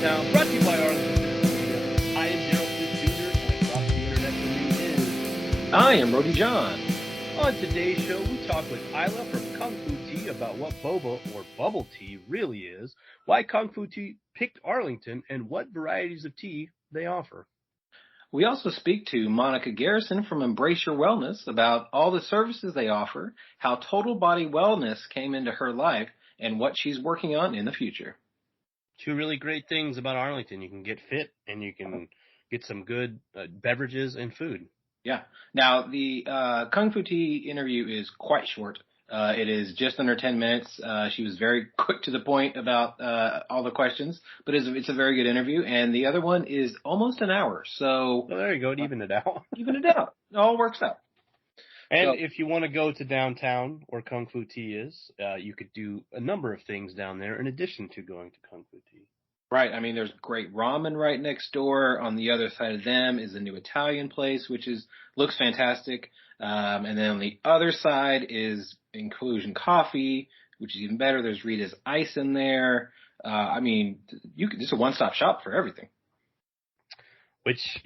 Town, brought to you by Arlington. I am Gerald Fitzjr. and across the internet from me is... I am Rody John. On today's show, we talk with Ayla from Kung Fu Tea about what boba or bubble tea really is, why Kung Fu Tea picked Arlington, and what varieties of tea they offer. We also speak to Monica Garrison from Embrace Your Wellness about all the services they offer, how total body wellness came into her life, and what she's working on in the future. Two really great things about Arlington. You can get fit and you can get some good beverages and food. Yeah. Now, the Kung Fu Tea interview is quite short. It is just under 10 minutes. She was very quick to the point about all the questions, but it's a very good interview. And the other one is almost an hour. So well, there you go. Even it out. Even it out. It all works out. And if you want to go to downtown where Kung Fu Tea is, you could do a number of things down there in addition to going to Kung Fu Tea. Right. I mean, there's great ramen right next door. On the other side of them is a new Italian place, which looks fantastic. And then on the other side is Inclusion Coffee, which is even better. There's Rita's Ice in there. I mean, it's a one-stop shop for everything.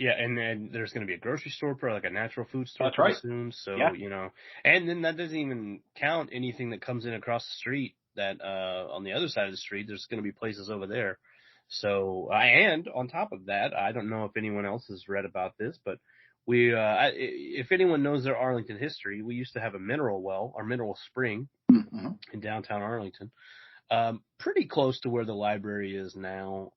And then there's going to be a grocery store, probably like a natural food store pretty soon. So, yeah. And then that doesn't even count anything that comes in across the street that, on the other side of the street, there's going to be places over there. So, and on top of that, I don't know if anyone else has read about this, but if anyone knows their Arlington history, we used to have a mineral well, or mineral spring in downtown Arlington, pretty close to where the library is now.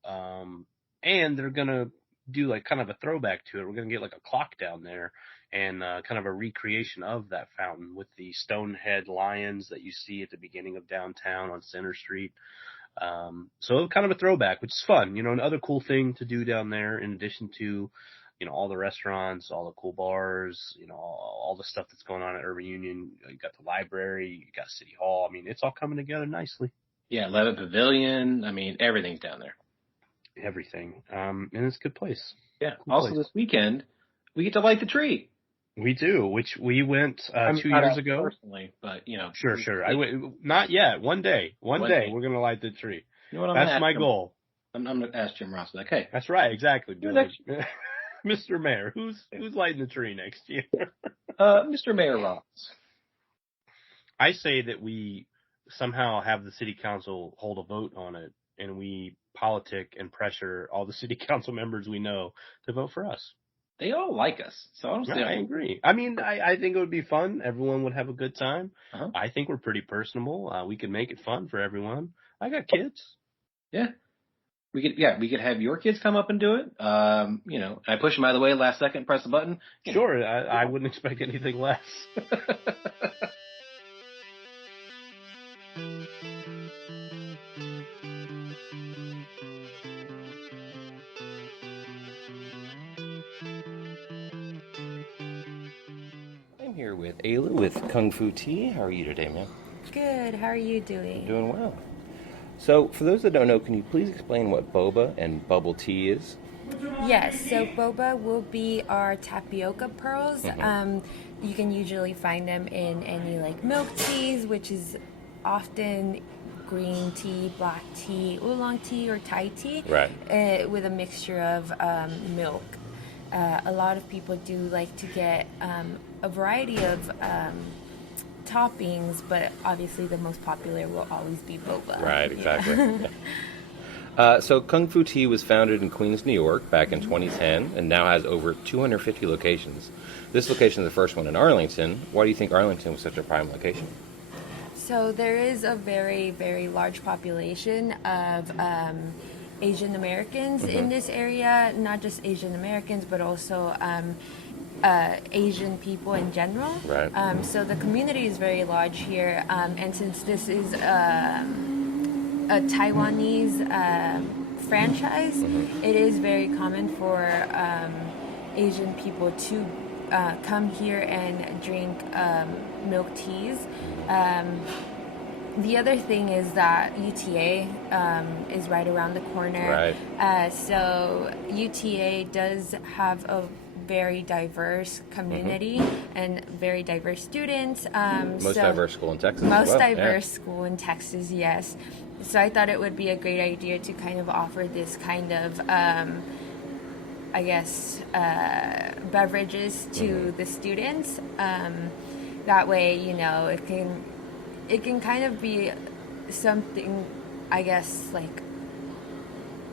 And they're going to do like kind of a throwback to it. We're going to get like a clock down there and kind of a recreation of that fountain with the stonehead lions that you see at the beginning of downtown on Center Street. So kind of a throwback, which is fun, another cool thing to do down there in addition to, all the restaurants, all the cool bars, all the stuff that's going on at Urban Union. You got the library, you got City Hall. I mean, it's all coming together nicely. Yeah, Levitt Pavilion. I mean, everything's down there. Everything. And it's a good place. Yeah. Cool also place. This weekend, we get to light the tree. We do, which we went 2 years ago. Personally, but Sure. Not yet. One day we're going to light the tree. That's my goal. I'm going to ask Jim Ross. Like, hey. That's right. Exactly. Mr. Mayor, who's lighting the tree next year? Mr. Mayor Ross. I say that we somehow have the city council hold a vote on it, and we politic and pressure all the city council members we know to vote for us. They all like us, so I agree. I mean, I think it would be fun. Everyone would have a good time. Uh-huh. I think we're pretty personable. We could make it fun for everyone. I got kids. Yeah. We could have your kids come up and do it. I push them out of the way last second, press the button. Sure. I wouldn't expect anything less. Here with Ayla with Kung Fu Tea. How are you today, ma'am? Good. How are you doing? Doing well. So, for those that don't know, can you please explain what boba and bubble tea is? Yes. So, boba will be our tapioca pearls. You can usually find them in any milk teas, which is often green tea, black tea, oolong tea, or Thai tea, right? With a mixture of milk. A lot of people do like to get a variety of toppings, but obviously the most popular will always be boba. Right, exactly. So Kung Fu Tea was founded in Queens, New York back in 2010 and now has over 250 locations. This location is the first one in Arlington. Why do you think Arlington was such a prime location? So there is a very, very large population of Asian Americans in this area, not just Asian Americans, but also Asian people in general. Right. So the community is very large here, and since this is a Taiwanese franchise, it is very common for Asian people to come here and drink milk teas. The other thing is that UTA is right around the corner. Right. So UTA does have a very diverse community and very diverse students. Most diverse school in Texas. Most diverse school in Texas, yes. so I thought it would be a great idea to kind of offer this kind of, I guess, beverages to the students. That way, it can kind of be something, I guess, like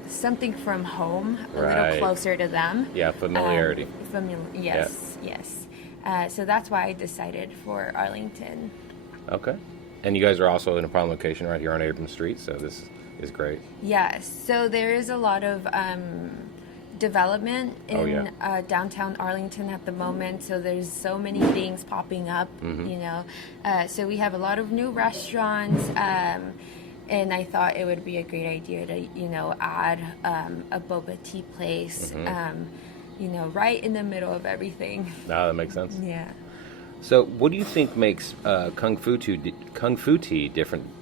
something from home, a little closer to them. Yeah, familiarity. Yes. So that's why I decided for Arlington. Okay. And you guys are also in a prime location right here on Abram Street, so this is great. Yes. So there is a lot of development in downtown Arlington at the moment. So there's so many things popping up, So we have a lot of new restaurants. And I thought it would be a great idea to, add a boba tea place, right in the middle of everything. No, that makes sense. Yeah. So, what do you think makes Kung Fu Tea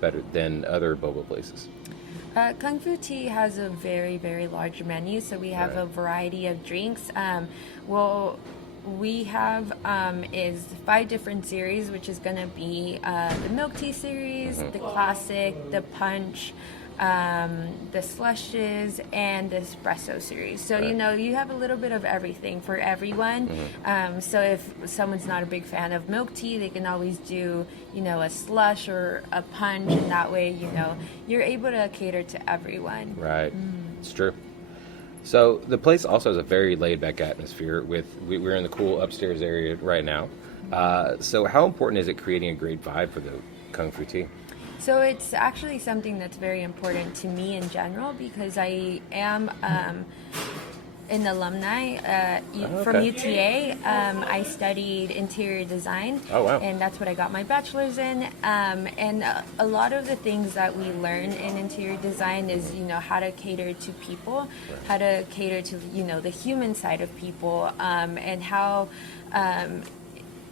better than other boba places? Kung Fu Tea has a very, very large menu, so we have a variety of drinks. We have is 5 different series, which is going to be the milk tea series, the classic, the punch, the slushes, and the espresso series. So, you have a little bit of everything for everyone. So if someone's not a big fan of milk tea, they can always do, a slush or a punch, and that way, you're able to cater to everyone. Right. It's true. So the place also has a very laid-back atmosphere. We're in the cool upstairs area right now. So how important is it creating a great vibe for the Kung Fu Tea? So it's actually something that's very important to me in general because I am an alumni from UTA. I studied interior design. Oh, wow. And that's what I got my bachelor's in. And a lot of the things that we learn in interior design is, how to cater to people, how to cater to, the human side of people, and how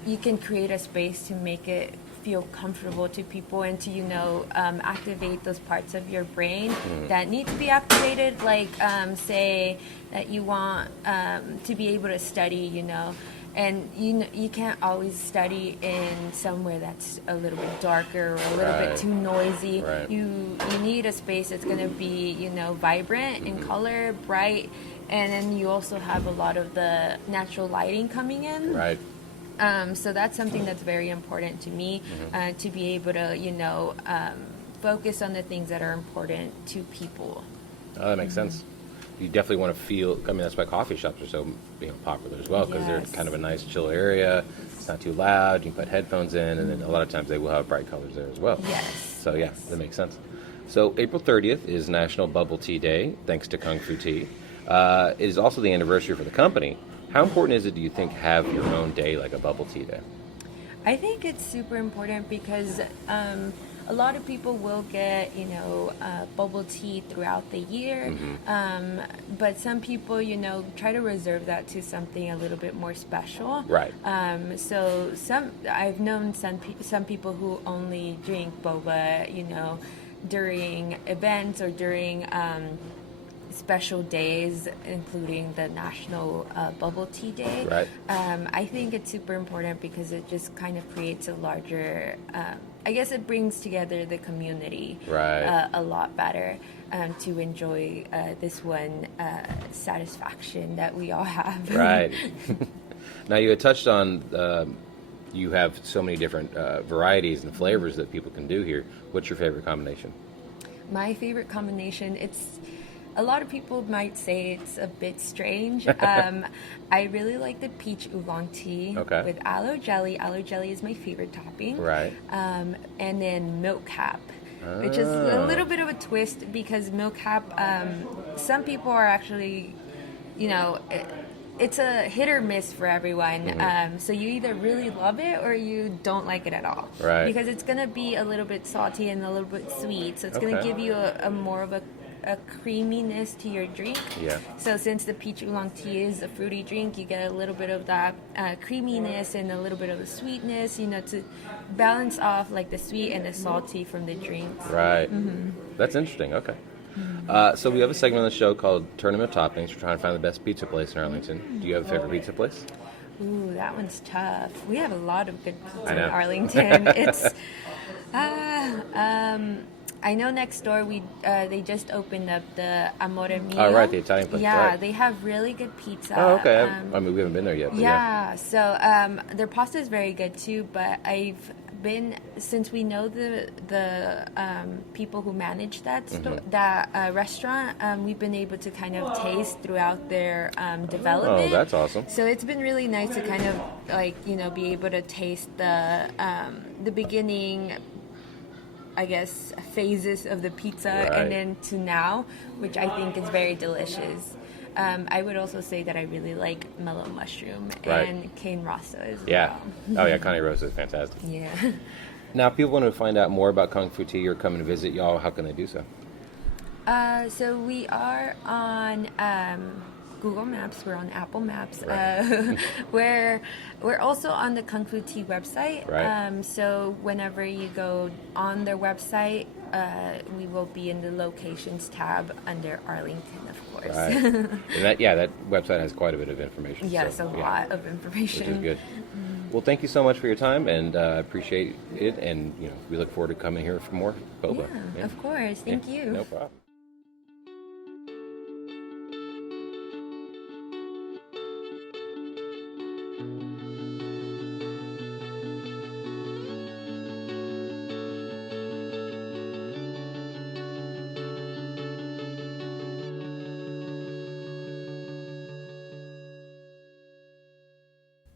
you can create a space to make it feel comfortable to people and to activate those parts of your brain that need to be activated, like say that you want to be able to study, and you can't always study in somewhere that's a little bit darker or a little bit too noisy. You need a space that's going to be vibrant in color, bright, and then you also have a lot of the natural lighting coming in. So that's something that's very important to me, to be able to, focus on the things that are important to people. Oh, that makes sense. You definitely want to feel, that's why coffee shops are so popular as well, because they're kind of a nice chill area. It's not too loud. You can put headphones in, and then a lot of times they will have bright colors there as well. So yeah, that makes sense. So April 30th is National Bubble Tea Day, thanks to Kung Fu Tea. It is also the anniversary for the company. How important is it, do you think, have your own day like a bubble tea day? I think it's super important because a lot of people will get, bubble tea throughout the year. But some people, try to reserve that to something a little bit more special. So I've known some people who only drink boba, during events or during special days, including the National Bubble Tea Day. I think it's super important because it just kind of creates a larger, I guess it brings together the community a lot better to enjoy this one satisfaction that we all have. Now you had touched on you have so many different varieties and flavors that people can do here. What's your favorite combination? My favorite combination, a lot of people might say it's a bit strange. I really like the peach oolong tea with aloe jelly. Aloe jelly is my favorite topping. And then milk cap, which is a little bit of a twist because milk cap, some people are actually, it's a hit or miss for everyone. So you either really love it or you don't like it at all. Because it's going to be a little bit salty and a little bit sweet. So it's going to give you a more of a creaminess to your drink. So since the peach oolong tea is a fruity drink, you get a little bit of that creaminess and a little bit of the sweetness, to balance off like the sweet and the salty from the drinks. That's interesting. So we have a segment on the show called Tournament of Toppings. We're trying to find the best pizza place in Arlington. Do you have a favorite pizza place? Ooh, that one's tough. We have a lot of good pizza in Arlington. It's I know next door they just opened up the Amore Mio. Oh, right, the Italian place. Yeah, right. they have really good pizza. Oh, okay. I mean, we haven't been there yet. But yeah. So their pasta is very good too. But since we know the people who manage that restaurant, we've been able to kind of taste throughout their development. Oh, that's awesome. So it's been really nice to kind of be able to taste the beginning, I guess, phases of the pizza, Right. and then to now, which I think is very delicious. I would also say that I really like mellow mushroom Right. and cane rosso as Yeah. well. Oh, yeah, Cane Rosa is fantastic. Yeah. Now, if people want to find out more about Kung Fu Tea or come and visit y'all, how can they do so? So we are on Google Maps. We're on Apple Maps. Right. We're also on the Kung Fu Tea website. Right. So whenever you go on their website, we will be in the locations tab under Arlington, of course. Right. And that website has quite a bit of information. Yes, so, a lot of information. Which is good. Well, thank you so much for your time, and appreciate it. And we look forward to coming here for more boba. Yeah, of course. Thank you. No problem.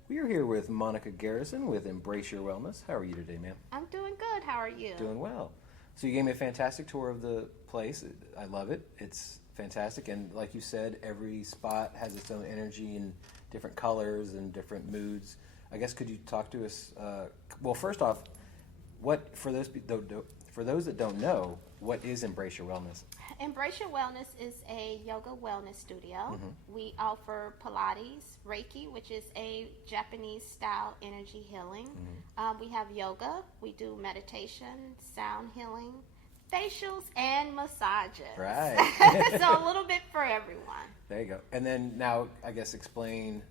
We are here with Monica Garrison with Embrace Your Wellness. How are you today, ma'am? I'm doing good. How are you? Doing well. So you gave me a fantastic tour of the place. I love it. It's fantastic. And like you said, every spot has its own energy and different colors and different moods. I guess could you talk to us? Well, first off, for those that don't know, what is Embrace Your Wellness? Embrace Your Wellness is a yoga wellness studio. Mm-hmm. We offer Pilates, Reiki, which is a Japanese style energy healing. Mm-hmm. We have yoga. We do meditation, sound healing, facials, and massages. Right. So a little bit for everyone. There you go. And then now, I guess, explain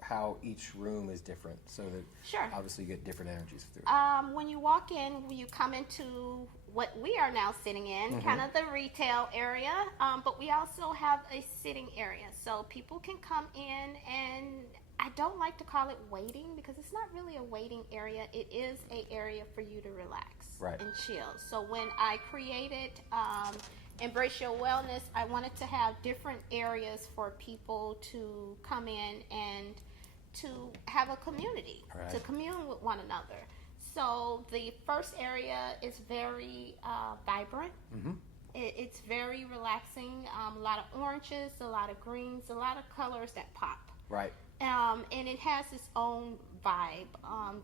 how each room is different, so that Sure. obviously you get different energies through. When you walk in, you come into what we are now sitting in, kind of the retail area, but we also have a sitting area. So people can come in, and I don't like to call it waiting because it's not really a waiting area. It is an area for you to relax Right. and chill. So when I created Embrace Your Wellness, I wanted to have different areas for people to come in and to have a community, Right. to commune with one another. So the first area is very vibrant. Mm-hmm. It's very relaxing. A lot of oranges, a lot of greens, a lot of colors that pop. Right. And it has its own vibe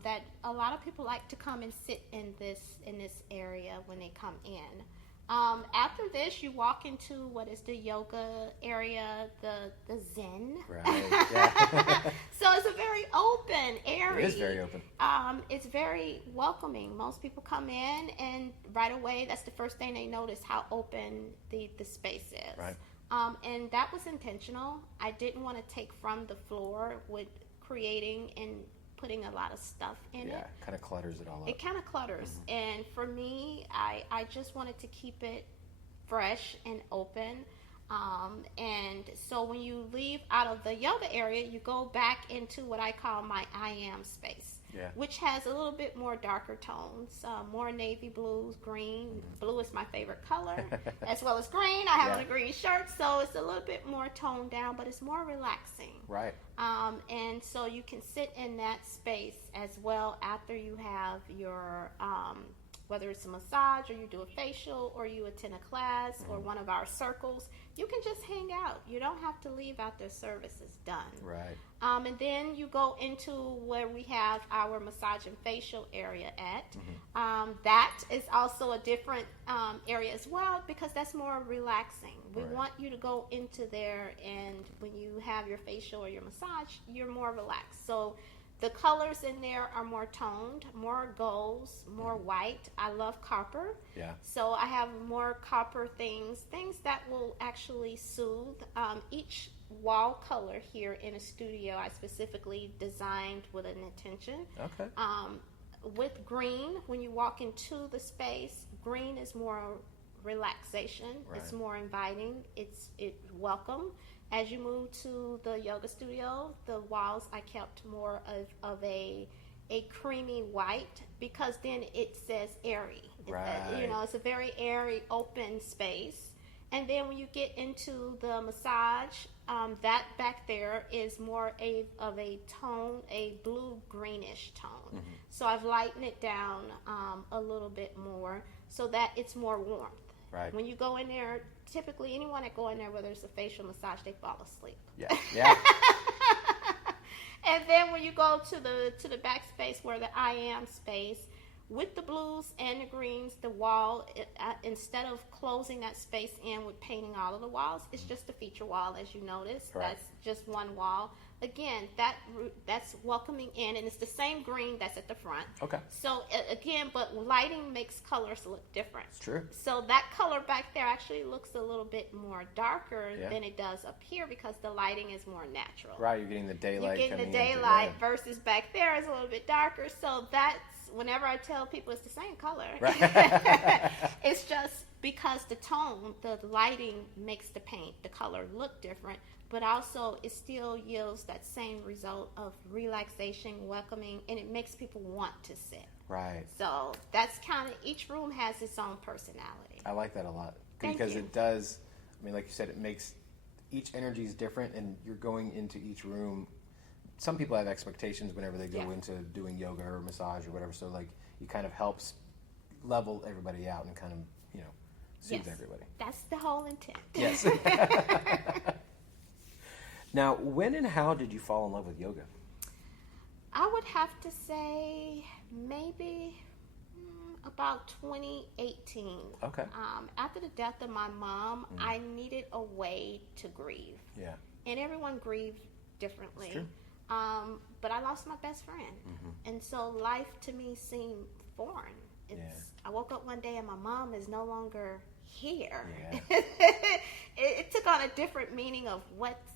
that a lot of people like to come and sit in this area when they come in. After this, you walk into what is the yoga area, the Zen. Right. Yeah. So it's a very open area. It is very open. It's very welcoming. Most people come in, and right away, that's the first thing they notice, how open the space is. Right. And that was intentional. I didn't want to take from the floor with creating and putting a lot of stuff in it. Yeah, kind of clutters it all up. It kind of clutters. And for me, I just wanted to keep it fresh and open. And so when you leave out of the yoga area, you go back into what I call my I am space, which has a little bit more darker tones, more navy blues, green. Blue is my favorite color, as well as green. I have on a green shirt, so it's a little bit more toned down, but it's more relaxing. Right. And so you can sit in that space as well after you have your whether it's a massage or you do a facial or you attend a class or one of our circles, you can just hang out. You don't have to leave after service is done. Right. And then you go into where we have our massage and facial area at. That is also a different area as well because that's more relaxing. We want you to go into there, and when you have your facial or your massage, you're more relaxed. So the colors in there are more toned, more golds, more white. I love copper. Yeah. So I have more copper things that will actually soothe. Each wall color here in a studio I specifically designed with an intention. Okay. With green, when you walk into the space, green is more relaxation. Right. It's more inviting. It's welcome. As you move to the yoga studio, the walls I kept more of a creamy white, because then it says airy. Right. It's a very airy, open space. And then when you get into the massage, that back there is more of a tone, a blue greenish tone. Mm-hmm. So I've lightened it down a little bit more so that it's more warmth. Right. When you go in there, typically anyone that go in there, whether it's a facial massage, they fall asleep. Yeah. Yeah. And then when you go to the back space where the I am space, with the blues and the greens, the wall, instead of closing that space in with painting all of the walls, it's just a feature wall, as you notice. Right. That's just one wall. Again, that's welcoming in, and it's the same green that's at the front. Okay. So again, but lighting makes colors look different. It's true. So that color back there actually looks a little bit more darker than it does up here, because the lighting is more natural. Right, you're getting the daylight. You're getting the coming into daylight versus back there is a little bit darker. So that's whenever I tell people it's the same color. Right. It's just because the tone, the lighting makes the paint, the color look different, but also it still yields that same result of relaxation, welcoming, and it makes people want to sit. Right. So that's kind of, each room has its own personality. I like that a lot. Thank Because you. it does, I mean, like you said, it makes each energy is different, and you're going into each room. Some people have expectations whenever they go into doing yoga or massage or whatever, so like it kind of helps level everybody out and kind of, soothe everybody. That's the whole intent. Yes. Now, when and how did you fall in love with yoga? I would have to say maybe about 2018. Okay. After the death of my mom, I needed a way to grieve. Yeah. And everyone grieved differently. It's true. But I lost my best friend. And so life to me seemed foreign. I woke up one day and my mom is no longer here. Yeah. It took on a different meaning of what's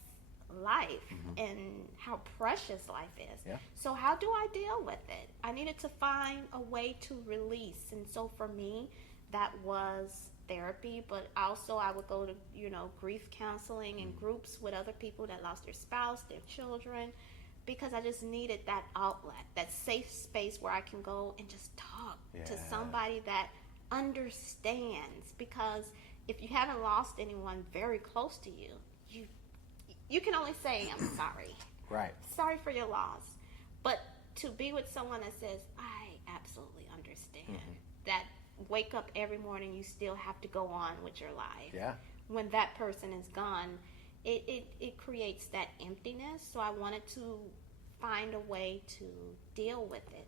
life and how precious life is. Yeah. So how do I deal with it? I needed to find a way to release. And so for me, that was therapy, but also I would go to, grief counseling and groups with other people that lost their spouse, their children, because I just needed that outlet, that safe space where I can go and just talk to somebody that understands. Because if you haven't lost anyone very close to you, you can only say, I'm sorry. Right. Sorry for your loss. But to be with someone that says, I absolutely understand, that wake up every morning, you still have to go on with your life. Yeah. When that person is gone, it creates that emptiness. So I wanted to find a way to deal with it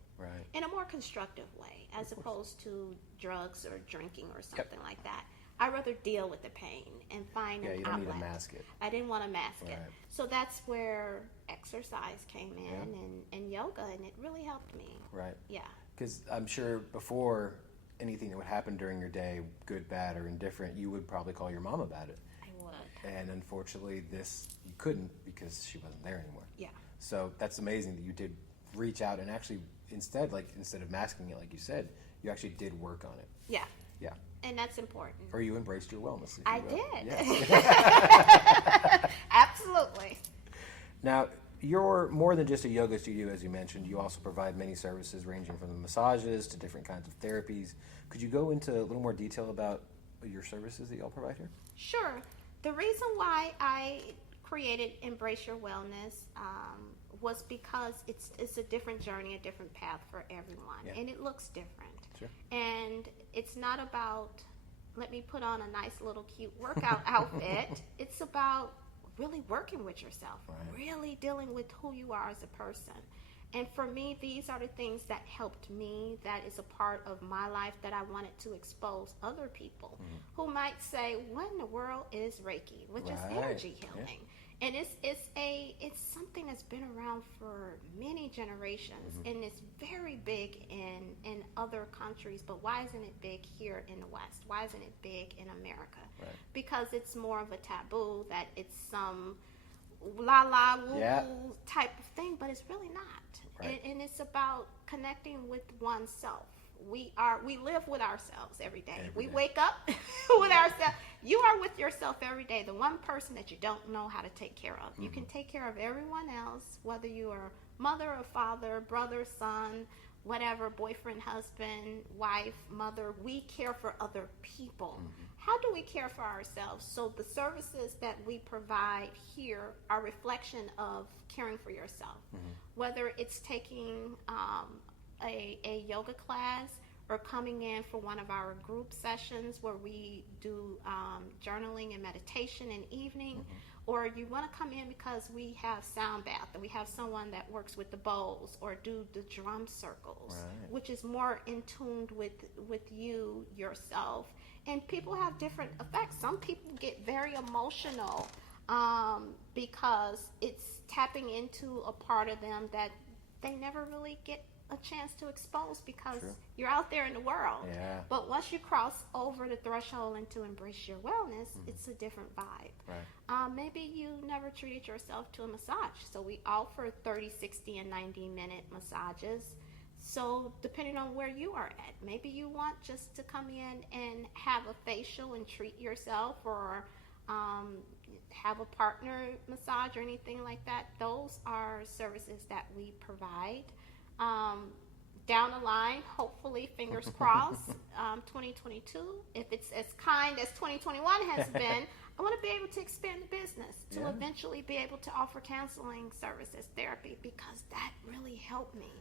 in a more constructive way, as opposed to drugs or drinking or something like that. I'd rather deal with the pain and find an outlet. Yeah, you don't need to mask it. I didn't want to mask it. So that's where exercise came in and yoga, and it really helped me. Right. Yeah. Because I'm sure before anything that would happen during your day, good, bad, or indifferent, you would probably call your mom about it. I would. And unfortunately, you couldn't because she wasn't there anymore. Yeah. So that's amazing that you did reach out and actually, instead of masking it like you said, you actually did work on it. Yeah. Yeah. And that's important. Or you embraced your wellness. I did. Yes. Absolutely. Now, you're more than just a yoga studio, as you mentioned. You also provide many services ranging from massages to different kinds of therapies. Could you go into a little more detail about your services that y'all provide here? Sure. The reason why I created Embrace Your Wellness was because it's a different journey, a different path for everyone. Yeah. And it looks different. Sure. And it's not about, let me put on a nice little cute workout outfit. It's about really working with yourself, really dealing with who you are as a person. And for me, these are the things that helped me, that is a part of my life that I wanted to expose other people who might say, what in the world is Reiki, which is energy healing. Yeah. And it's something that's been around for many generations, and it's very big in other countries. But why isn't it big here in the West? Why isn't it big in America? Right. Because it's more of a taboo, that it's some la woo type of thing, but it's really not. Right. And it's about connecting with oneself, We live with ourselves every day. Every we day. wake up with ourselves. You are with yourself every day. The one person that you don't know how to take care of. You can take care of everyone else, whether you are mother or father, brother, son, whatever, boyfriend, husband, wife, mother. We care for other people. How do we care for ourselves? So the services that we provide here are a reflection of caring for yourself. Whether it's taking a yoga class or coming in for one of our group sessions where we do journaling and meditation in the evening, or you want to come in because we have sound bath and we have someone that works with the bowls or do the drum circles, which is more in tune with you yourself. And people have different effects. Some people get very emotional because it's tapping into a part of them that they never really get a chance to expose because you're out there in the world. Yeah. But once you cross over the threshold and to embrace your wellness, it's a different vibe. Right. Maybe you never treated yourself to a massage. So we offer 30, 60, and 90-minute massages. So depending on where you are at, maybe you want just to come in and have a facial and treat yourself, or have a partner massage or anything like that. Those are services that we provide. Down the line, hopefully, fingers crossed, 2022, if it's as kind as 2021 has been, I want to be able to expand the business to eventually be able to offer counseling services, therapy, because that really helped me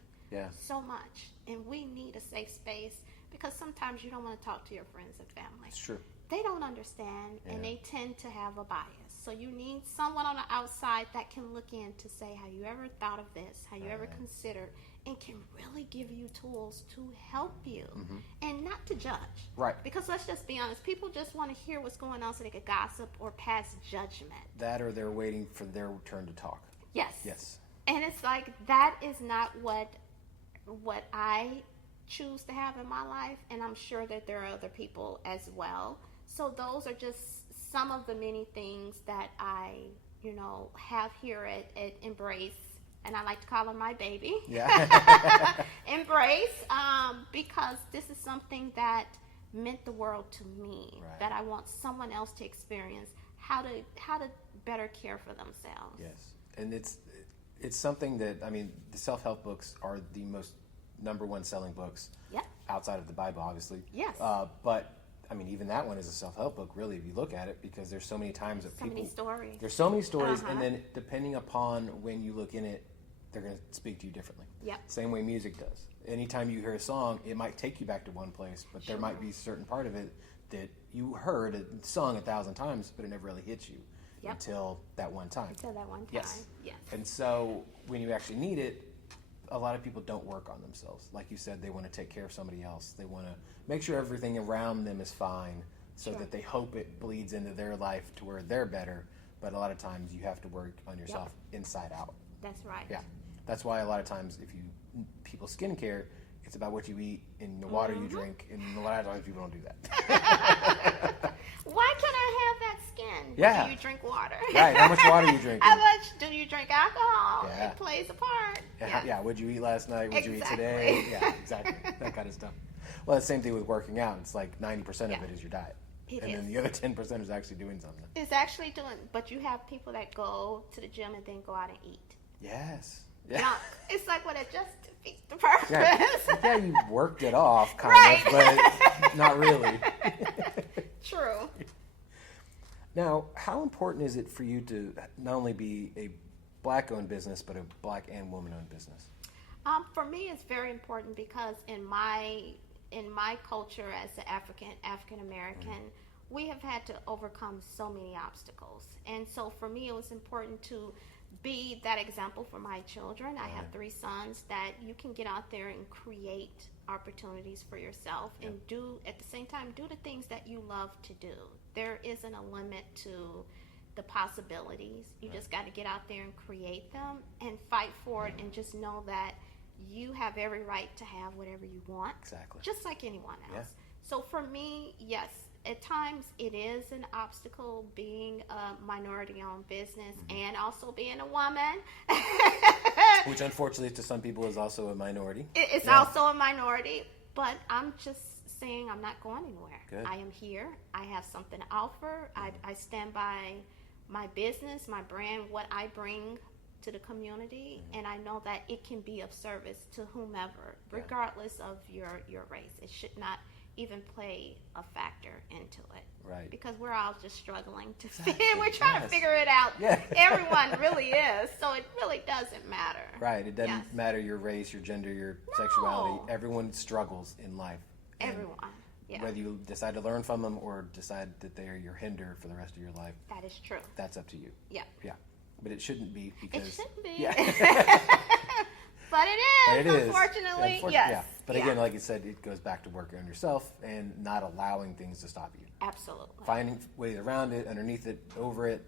so much. And we need a safe space because sometimes you don't want to talk to your friends and family. It's true. They don't understand, and they tend to have a bias. So you need someone on the outside that can look in to say, have you ever thought of this? Have you ever considered? And can really give you tools to help you and not to judge. Right. Because let's just be honest, people just want to hear what's going on so they can gossip or pass judgment. That, or they're waiting for their turn to talk. Yes. Yes. And it's like, that is not what I choose to have in my life, and I'm sure that there are other people as well. So those are just some of the many things that I, have here at Embrace, and I like to call her my baby. Yeah. Embrace, because this is something that meant the world to me, that I want someone else to experience how to better care for themselves. Yes. And it's something that, the self-help books are the most number one selling books outside of the Bible, obviously. Yes. But even that one is a self-help book, really, if you look at it, because there's so many times that so many stories. There's so many stories, and then depending upon when you look in it, they're going to speak to you differently. Yep. Same way music does. Anytime you hear a song, it might take you back to one place, but there might be a certain part of it that you heard and sung 1,000 times, but it never really hits you until that one time. Yes. And so when you actually need it, a lot of people don't work on themselves. Like you said, they want to take care of somebody else. They want to make sure everything around them is fine so that they hope it bleeds into their life to where they're better. But a lot of times you have to work on yourself inside out. That's right. Yeah. That's why a lot of times if people skincare, it's about what you eat and the water you drink, and a lot of times people don't do that. Why can't I have that skin? Yeah. Do you drink water? Right. How much water you drink? How much do you drink alcohol? Yeah. It plays a part. Yeah. What'd you eat last night? What'd you eat today? Yeah, exactly. That kind of stuff. Well, the same thing with working out. It's like 90% of it is your diet. Then the other 10% is actually doing something. It's actually doing, but you have people that go to the gym and then go out and eat. Yes. Yeah. It's like, it just defeats the purpose. Yeah, you worked it off, kind of, but not really. True. Now, how important is it for you to not only be a Black-owned business, but a Black and woman-owned business? For me, it's very important because in my culture as an African American, we have had to overcome so many obstacles, and so for me, it was important to be that example for my children. I have 3 sons that you can get out there and create opportunities for yourself and do, at the same time, do the things that you love to do. There isn't a limit to the possibilities. You just got to get out there and create them and fight for it, and just know that you have every right to have whatever you want. Exactly. Just like anyone else. Yeah. So for me, yes, at times it is an obstacle being a minority-owned business and also being a woman. Which unfortunately to some people is also a minority. It's also a minority. but I'm just saying I'm not going anywhere. Good. I am here. I have something to offer. I stand by my business, my brand, what I bring to the community, and I know that it can be of service to whomever, regardless of your race. It should not even play a factor into it. Right. Because we're all just struggling to fit in. We're trying to figure it out. Yeah. Everyone really is. So it really doesn't matter. Right. It doesn't matter your race, your gender, your sexuality. Everyone struggles in life. And everyone. Yeah. whether you decide to learn from them or decide that they are your hinder for the rest of your life. That is true. That's up to you. Yeah. Yeah. But it shouldn't be because... It shouldn't be. Yeah. But it is, It is. unfortunately. Yes. Yeah. But again, like you said, it goes back to working on yourself and not allowing things to stop you. Absolutely. Finding ways around it, underneath it, over it,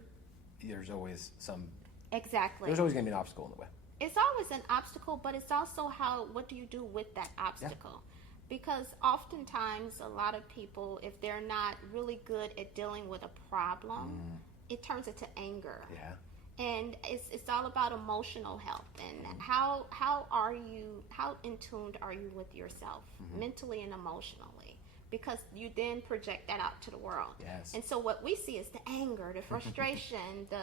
there's always some... Exactly. There's always going to be an obstacle in the way. It's always an obstacle, but it's also what do you do with that obstacle? Because oftentimes a lot of people, if they're not really good at dealing with a problem, it turns into anger. Yeah. And it's all about emotional health and how in tune are you with yourself mentally and emotionally, because you then project that out to the world. Yes. And so what we see is the anger, the frustration, the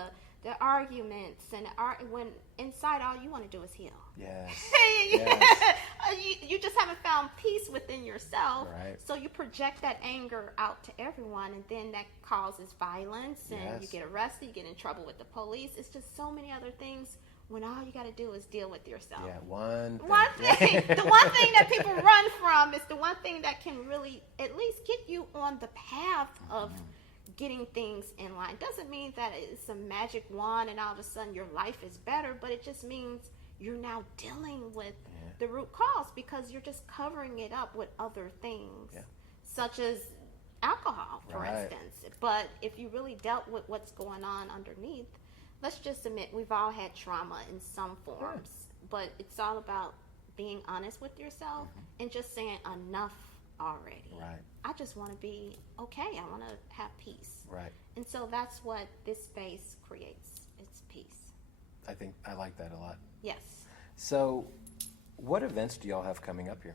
arguments, and when inside all you want to do is heal. Yes. Yes. You just haven't found peace within yourself. Right. So you project that anger out to everyone, and then that causes violence, and you get arrested, you get in trouble with the police. It's just so many other things when all you got to do is deal with yourself. Yeah, one thing. The one thing that people run from is the one thing that can really at least get you on the path of getting things in line. Doesn't mean that it's a magic wand and all of a sudden your life is better, but it just means you're now dealing with the root cause, because you're just covering it up with other things, such as alcohol, for instance. But if you really dealt with what's going on underneath, let's just admit we've all had trauma in some forms, but it's all about being honest with yourself and just saying enough already. Right. I just want to be okay. I want to have peace. Right. And so that's what this space creates. It's peace. I think I like that a lot. Yes. So, what events do y'all have coming up here?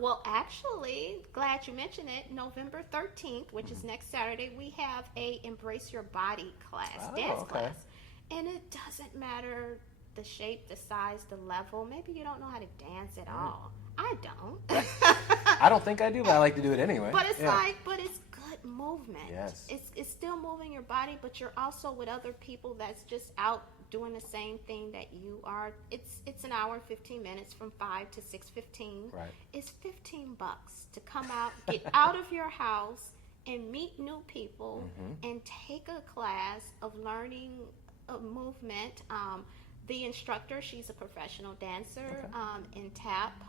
Well, actually, glad you mentioned it. November 13th, which is next Saturday, we have a Embrace Your Body class, dance class. And it doesn't matter the shape, the size, the level. Maybe you don't know how to dance at all. I don't. I don't think I do, but I like to do it anyway. But it's but it's good movement. Yes. It's still moving your body, but you're also with other people that's just out doing the same thing that you are. It's an hour and 15 minutes from 5 to 6:15. Right. It's $15 to come out, get out of your house and meet new people and take a class of learning a movement. The instructor, she's a professional dancer in tap,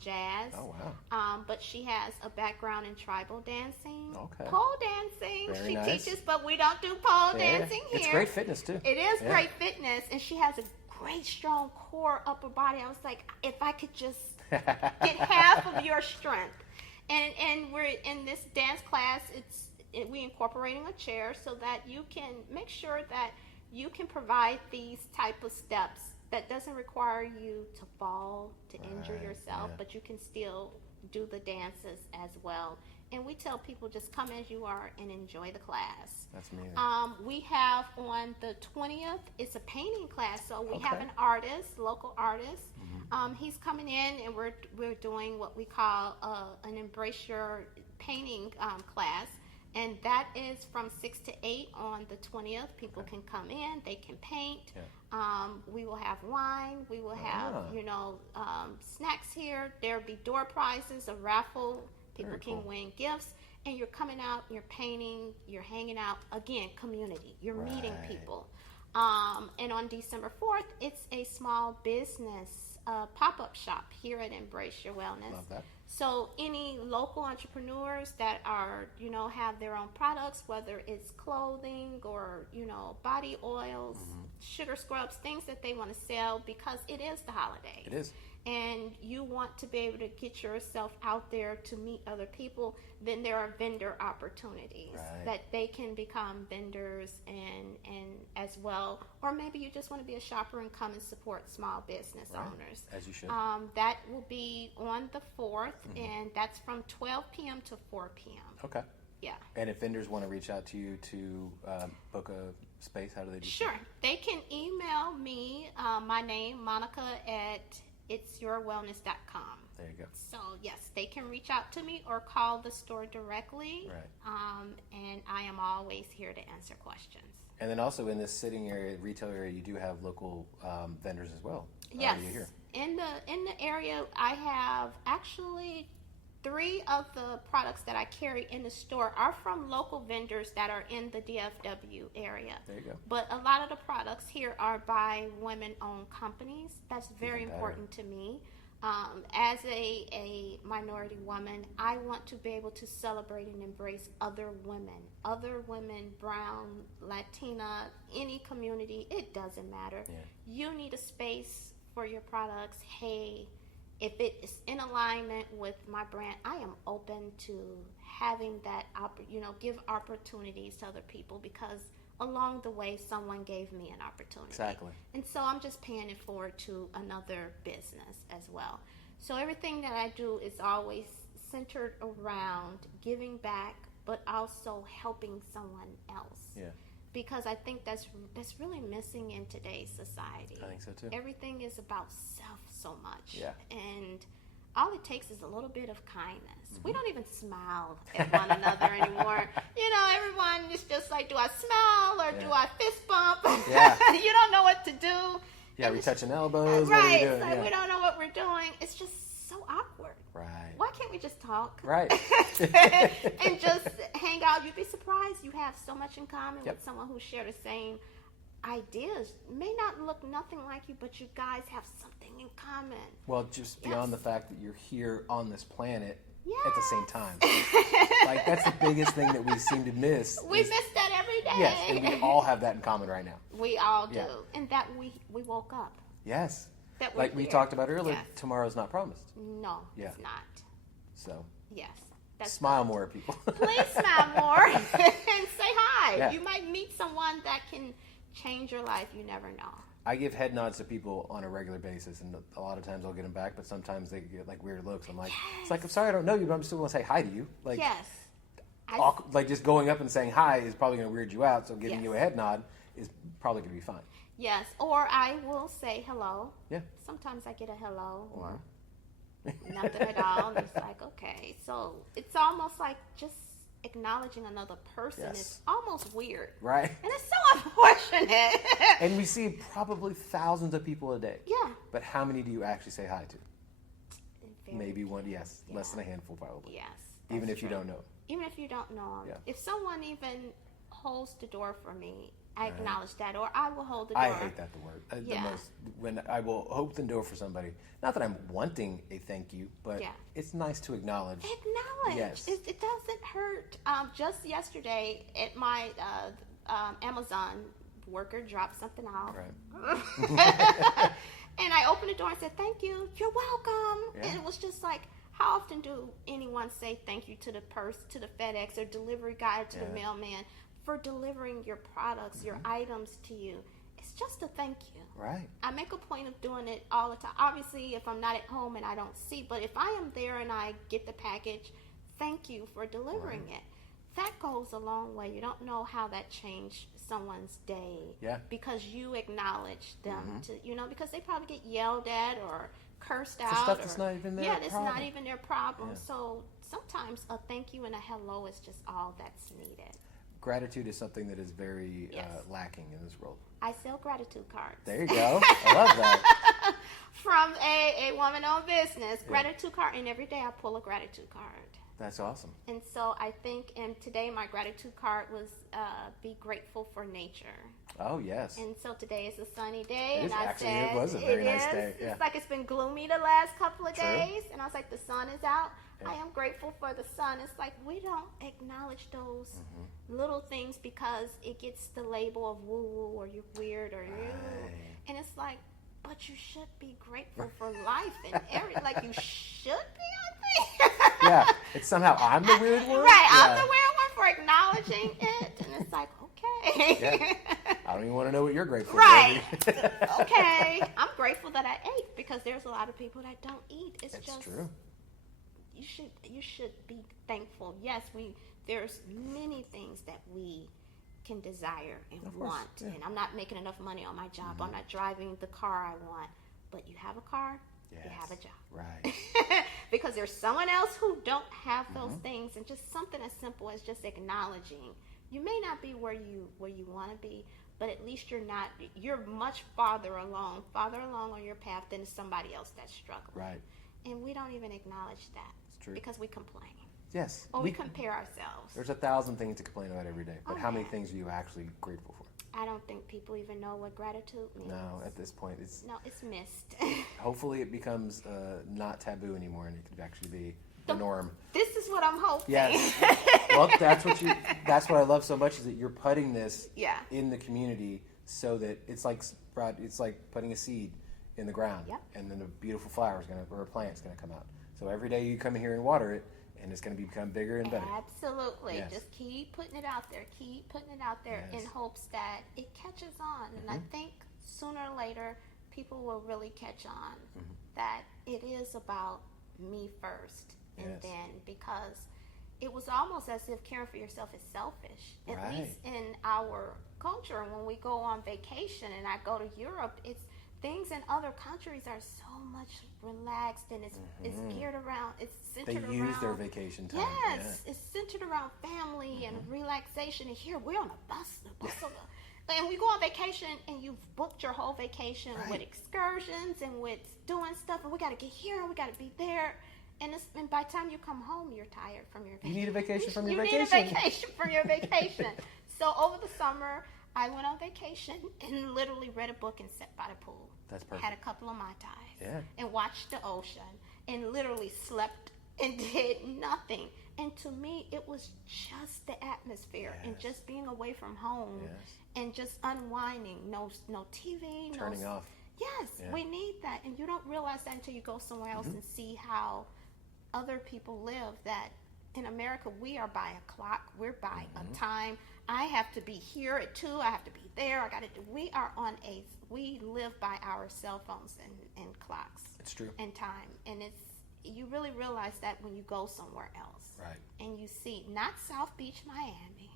jazz. Oh, wow. But she has a background in tribal dancing, Okay. pole dancing. Very She nice. teaches, but we don't do pole dancing here. It's great fitness, too. It is great fitness, and she has a great, strong core upper body. I was like, if I could just get half of your strength. And we're in this dance class, we incorporating a chair so that you can make sure that you can provide these type of steps that doesn't require you to fall, to injure yourself, but you can still do the dances as well. And we tell people just come as you are and enjoy the class. That's amazing. We have on the 20th, it's a painting class. So we have an artist, local artist. He's coming in, and we're doing what we call an Embrace Your Painting class. And that is from 6 to 8 on the 20th. People can come in. They can paint. We will have wine. We will have, snacks here. There will be door prizes, a raffle. People can win gifts. And you're coming out, you're painting, you're hanging out. Again, community. You're meeting people. And on December 4th, it's a small business pop-up shop here at Embrace Your Wellness. Love that. So any local entrepreneurs that are, have their own products, whether it's clothing or, body oils, sugar scrubs, things that they want to sell because it is the holiday. It is. And you want to be able to get yourself out there to meet other people, then there are vendor opportunities that they can become vendors and as well. Or maybe you just want to be a shopper and come and support small business owners. As you should. That will be on the 4th, and that's from 12 p.m. to 4 p.m. Okay. Yeah. And if vendors want to reach out to you to book a space, how do they do that? Sure. They can email me, my name, Monica, at itsyourwellness.com. There you go. So, yes, they can reach out to me or call the store directly. Right. And I am always here to answer questions. And then also in this sitting area, retail area, you do have local vendors as well. Yes. Here. In the area, I have actually 3 of the products that I carry in the store are from local vendors that are in the DFW area. There you go. But a lot of the products here are by women-owned companies. That's very important to me. As a minority woman, I want to be able to celebrate and embrace other women, brown, Latina, any community. It doesn't matter. Yeah. You need a space for your products. Hey, if it is in alignment with my brand, I am open to having that, give opportunities to other people because along the way, someone gave me an opportunity. Exactly. And so I'm just paying it forward to another business as well. So everything that I do is always centered around giving back, but also helping someone else. Yeah. Because I think that's really missing in today's society. I think so too. Everything is about self so much. Yeah. And all it takes is a little bit of kindness. We don't even smile at one another anymore. Everyone is just like, do I smile or do I fist bump? Yeah. You don't know what to do. Yeah, we touching elbows. Right. What are we doing? Like we don't know what we're doing. It's just so awkward. Right. Why can't we just talk? Right. And just hang out. You'd be surprised. You have so much in common with someone who shares the same ideas. May not look nothing like you, but you guys have something in common. Well, just beyond the fact that you're here on this planet Yes. at the same time. Like, that's the biggest thing that we seem to miss. We miss that every day. Yes, and we all have that in common right now. We all do. Yeah. And that we woke up. Yes. That we're Like we here. talked about earlier, Yes. tomorrow's not promised. No, Yeah. it's not. So, Yes. That's smile more at people. Please smile more and say hi. Yeah. You might meet someone that can change your life. You never know. I give head nods to people on a regular basis, and a lot of times I'll get them back, but sometimes they get like weird looks. I'm like, it's like, I'm sorry I don't know you, but I'm still going to say hi to you. Like, Yes. like just going up and saying hi is probably going to weird you out, so giving Yes. you a head nod is probably going to be fine. Yes. Or I will say hello. Yeah. Sometimes I get a hello or nothing at all. And it's like, okay. So it's almost like just acknowledging another person Yes. is almost weird. Right. And it's so unfortunate. And we see probably thousands of people a day. Yeah. But how many do you actually say hi to? Very Maybe one, yes. Yeah. Less than a handful, probably. Yes. Even that's if you true. don't know. Even if you don't know 'em. Yeah. If someone even holds the door for me, I acknowledge that, or I will hold the door. I hate that the word. Yeah. The most, when I will open the door for somebody. Not that I'm wanting a thank you, but Yeah. it's nice to acknowledge. Acknowledge. Yes. It doesn't hurt. Just yesterday, at my Amazon worker dropped something out. Right. And I opened the door and said, thank you. You're welcome. Yeah. And it was just like, how often do anyone say thank you to the to the FedEx or delivery guy or to the mailman for delivering your products, your items to you? It's just a thank you. Right. I make a point of doing it all the time. Obviously, if I'm not at home and I don't see, but if I am there and I get the package, thank you for delivering it. That goes a long way. You don't know how that changed someone's day. Yeah. Because you acknowledge them to, because they probably get yelled at or cursed For out. stuff that's not even their it's problem. not even their problem. Yeah. So sometimes a thank you and a hello is just all that's needed. Gratitude is something that is very Yes. lacking in this world. I sell gratitude cards. There you go. I love that. From a woman-owned business. Gratitude card. And every day I pull a gratitude card. That's awesome. And so I think, and today my gratitude card was be grateful for nature. Oh, yes. And so today is a sunny day. It is and I actually, said, it was a very nice is. day. Yeah. It's like it's been gloomy the last couple of True. days. And I was like, the sun is out. I am grateful for the sun. It's like we don't acknowledge those little things because it gets the label of woo-woo or you're weird or you. And it's like, but you should be grateful for life and like you should be, I think. Yeah, it's somehow I'm the weird one. Right, I'm the weird one for acknowledging it. And it's like, okay. Yeah. I don't even want to know what you're grateful right. for. Okay. I'm grateful that I ate because there's a lot of people that don't eat. It's That's just true. You should be thankful. Yes, there's many things that we can desire and want. Yeah. And I'm not making enough money on my job. I'm not driving the car I want. But you have a car, you have a job. Right. Because there's someone else who don't have those things, and just something as simple as just acknowledging. You may not be where you want to be, but at least you're much farther along on your path than somebody else that's struggling. Right. And we don't even acknowledge that. It's true. Because we complain. Yes. Or we compare ourselves. There's 1,000 things to complain about every day, but how many yeah. things are you actually grateful for? I don't think people even know what gratitude means. No, at this point, it's missed. hopefully it becomes not taboo anymore, and it could actually be the norm. This is what I'm hoping. Yes. Well, that's what I love so much is that you're putting this in the community so that it's like putting a seed in the ground, and then a beautiful flower or a plant's gonna come out. So every day you come in here and water it, and it's going to become bigger and better. Absolutely. Yes. Just keep putting it out there. Keep putting it out there in hopes that it catches on. And I think sooner or later, people will really catch on that it is about me first. And then, because it was almost as if caring for yourself is selfish. At least in our culture, when we go on vacation and I go to Europe, things in other countries are so much relaxed, and it's geared around. It's centered around. They use their vacation time. Yes, it's centered around family and relaxation. And here we're on a bus, and we go on vacation, and you've booked your whole vacation with excursions and with doing stuff, and we got to get here and we got to be there. And by the time you come home, you're tired from your vacation. You need a vacation from your vacation. vacation. You need a vacation from your vacation. So over the summer, I went on vacation and literally read a book and sat by the pool. That's perfect. Had a couple of Mai Tais. Yeah. And watched the ocean and literally slept and did nothing. And to me, it was just the atmosphere and just being away from home and just unwinding. No TV. Turning off. Yes, we need that. And you don't realize that until you go somewhere else and see how other people live. That in America, we are by a clock. We're by a time. I have to be here at 2. I have to be there. I got to do. We live by our cell phones and clocks. It's true. And time. And you really realize that when you go somewhere else. Right. And you see, not South Beach, Miami.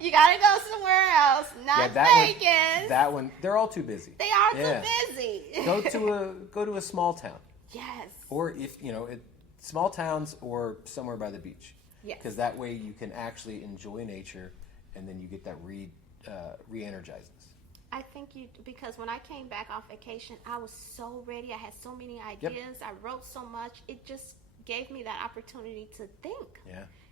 You got to go somewhere else. Not Vegas. That one, they're all too busy. They are too busy. Go to a small town. Yes. Or if, small towns or somewhere by the beach. Yes. Because that way you can actually enjoy nature, and then you get that re-energizes. I think because when I came back off vacation, I was so ready. I had so many ideas. I wrote so much. It just gave me that opportunity to think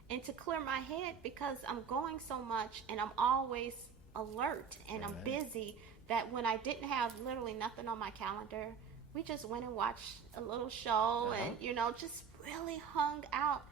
and to clear my head, because I'm going so much and I'm always alert and I'm busy, that when I didn't have literally nothing on my calendar, we just went and watched a little show and, just really hung out.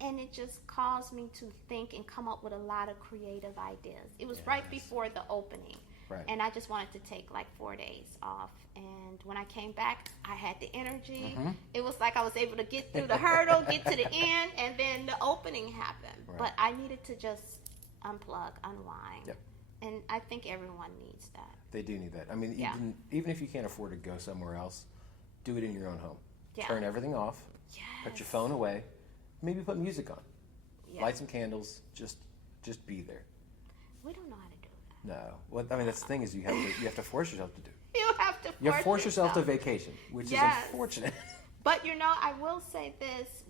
And it just caused me to think and come up with a lot of creative ideas. It was right before the opening. Right. And I just wanted to take like 4 days off. And when I came back, I had the energy. It was like I was able to get through the hurdle, get to the end, and then the opening happened. Right. But I needed to just unplug, unwind. Yep. And I think everyone needs that. They do need that. I mean, even if you can't afford to go somewhere else, do it in your own home. Yeah. Turn everything off. Yes. Put your phone away. Maybe put music on. Yes. Light some candles. Just be there. We don't know how to do that. No. Well, I mean, that's the thing is you have to force yourself to do. You have to force yourself to vacation, which is unfortunate. But I will say this: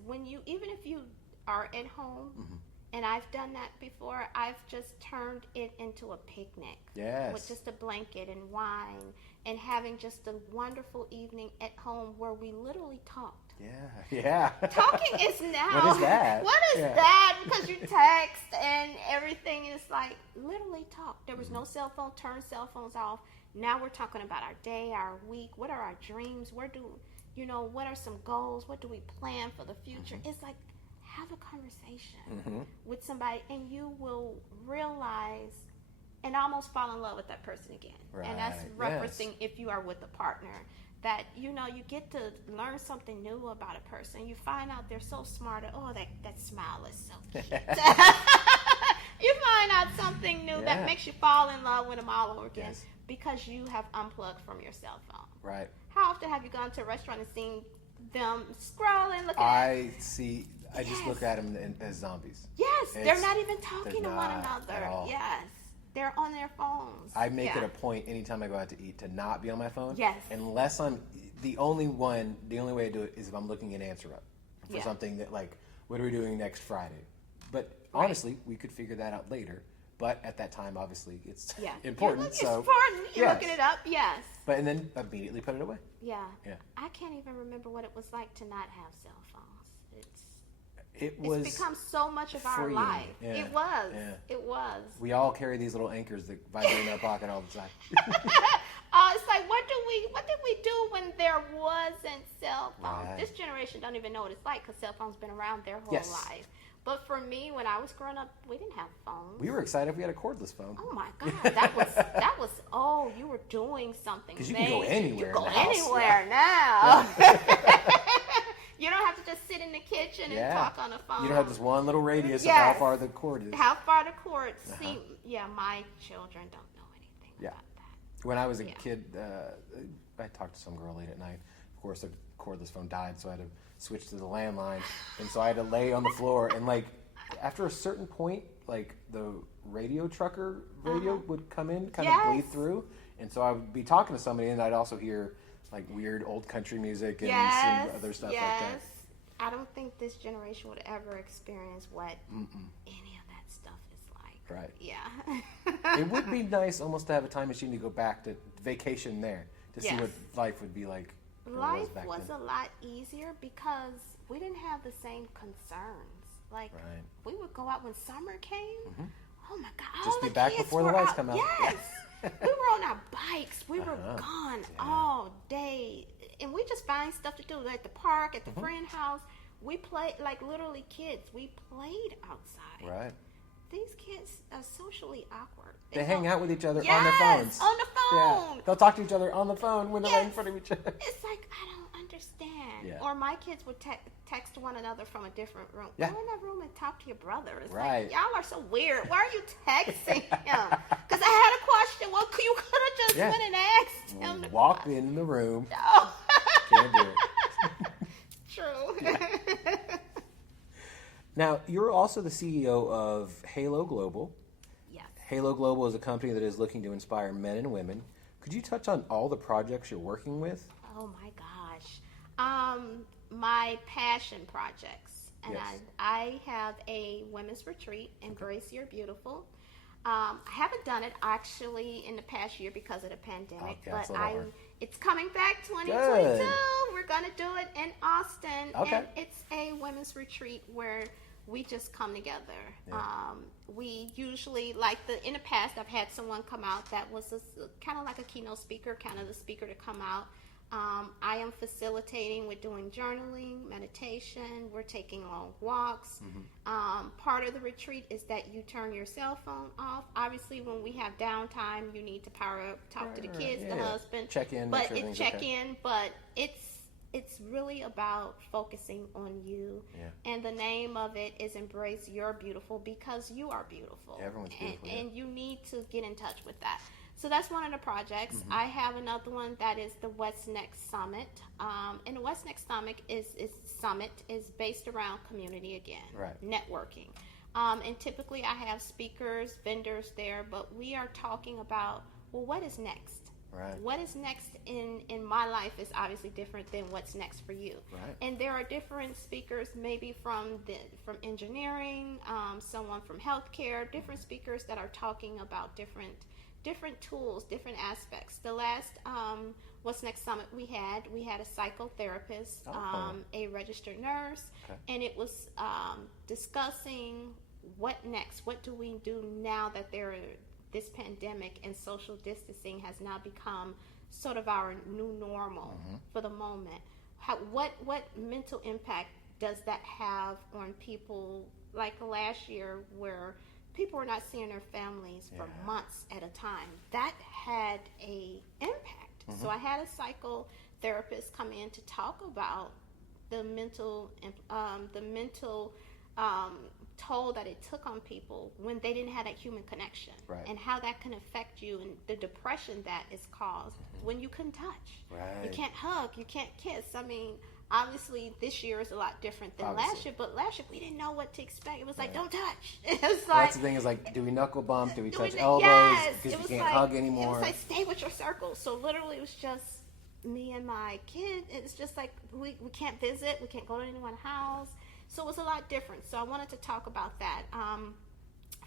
even if you are at home, and I've done that before, I've just turned it into a picnic. Yes. With just a blanket and wine, and having just a wonderful evening at home where we literally talked. Yeah. Talking is now. What is that? What is that? Because you text and everything is like literally talk. There was no cell phone. Turn cell phones off. Now we're talking about our day, our week. What are our dreams? what are some goals? What do we plan for the future? It's like, have a conversation with somebody, and you will realize and almost fall in love with that person again. Right. And that's referencing if you are with a partner, that you get to learn something new about a person. You find out they're so smart. Oh, that smile is so cute. You find out something new that makes you fall in love with them all over again because you have unplugged from your cell phone. Right. How often have you gone to a restaurant and seen them scrolling, looking I just look at them as zombies. Yes, they're not even talking to one another. Yes, they're on their phones. I make it a point anytime I go out to eat to not be on my phone. Yes. Unless I'm the only way I do it is if I'm looking an answer up for something that, like, what are we doing next Friday? But honestly, we could figure that out later. But at that time, obviously, it's important. It's important. You're looking it up, yes. But and then immediately put it away. Yeah. Yeah. I can't even remember what it was like to not have cell phones. It's become so much of our life. Yeah. It was. Yeah. It was. We all carry these little anchors that vibrate in our pocket all the time. It's like, what did we do when there wasn't cell phones? Right. This generation don't even know what it's like because cell phones been around their whole Yes. life. But for me, when I was growing up, we didn't have phones. We were excited if we had a cordless phone. Oh my God, that was you were doing something. Because you can go anywhere. You go in the house. anywhere now. You don't have to just sit in the kitchen and talk on the phone. You don't have just one little radius of how far the cord is. How far the cord? See, my children don't know anything about that. When I was a kid, I talked to some girl late at night. Of course, the cordless phone died, so I had to switch to the landline. And so I had to lay on the floor. And, like, after a certain point, like, the radio trucker radio would come in, kind of bleed through. And so I would be talking to somebody, and I'd also hear, like, weird old country music and some other stuff like that. I don't think this generation would ever experience what any of that stuff is like. Right. Yeah. It would be nice almost to have a time machine to go back to vacation there to see what life would be like. Life was a lot easier because we didn't have the same concerns. Like, we would go out when summer came. Oh my God! Just be back before the lights come out. Yes, we were on our bikes. We were gone all day, and we just find stuff to do at the park, at the friend house. We played like literally kids. We played outside. Right. These kids are socially awkward. They hang out with each other on their phones. On the phone. Yeah. They'll talk to each other on the phone when they're right in front of each other. It's like, I don't understand. Yeah. Or my kids would text one another from a different room. Yeah. Go in that room and talk to your brother. It's right. like, y'all are so weird. Why are you texting him? Because I had a question. Well, you could have just went and asked him. Walked in the room. No. Can't do it. True. Now, you're also the CEO of Halo Global. Yes. Halo Global is a company that is looking to inspire men and women. Could you touch on all the projects you're working with? Oh my gosh. My passion projects. And I have a women's retreat, Embrace Your Beautiful. I haven't done it actually in the past year because of the pandemic, but it's coming back 2022. Good. We're going to do it in Austin. Okay. And it's a women's retreat where we just come together. Yeah. We usually, in the past, I've had someone come out that was kind of like a keynote speaker, kind of the speaker to come out. I am facilitating. We're doing journaling, meditation. We're taking long walks. Part of the retreat is that you turn your cell phone off. Obviously, when we have downtime, you need to power up, talk to the kids, the husband. Check in. But it's really about focusing on you. Yeah. And the name of it is Embrace Your Beautiful because you are beautiful. Everyone's beautiful. And you need to get in touch with that. So that's one of the projects. I have another one that is the What's Next Summit. And the What's Next Summit is based around community again, networking. And typically I have speakers, vendors there, but we are talking about, well, what is next? Right. What is next in my life is obviously different than what's next for you. Right. And there are different speakers, maybe from engineering, someone from healthcare, different speakers that are talking about different tools, different aspects. The last What's Next Summit we had a psychotherapist, a registered nurse, and it was discussing what next. What do we do now that this pandemic and social distancing has now become sort of our new normal for the moment? what mental impact does that have on people? Like last year, where people were not seeing their families for months at a time, that had a impact. So I had a psychotherapist come in to talk about the mental toll that it took on people when they didn't have that human connection, and how that can affect you, and the depression that is caused when you couldn't touch, you can't hug, you can't kiss. I mean, obviously this year is a lot different than last year, but last year we didn't know what to expect. It was like, don't touch. It was like, that's the thing, is like, do we knuckle bump, do we touch elbows, because you can't hug anymore. It was like, stay with your circle. So literally it was just me and my kid. It's just like, we can't visit, we can't go to anyone's house. So it was a lot different. So I wanted to talk about that.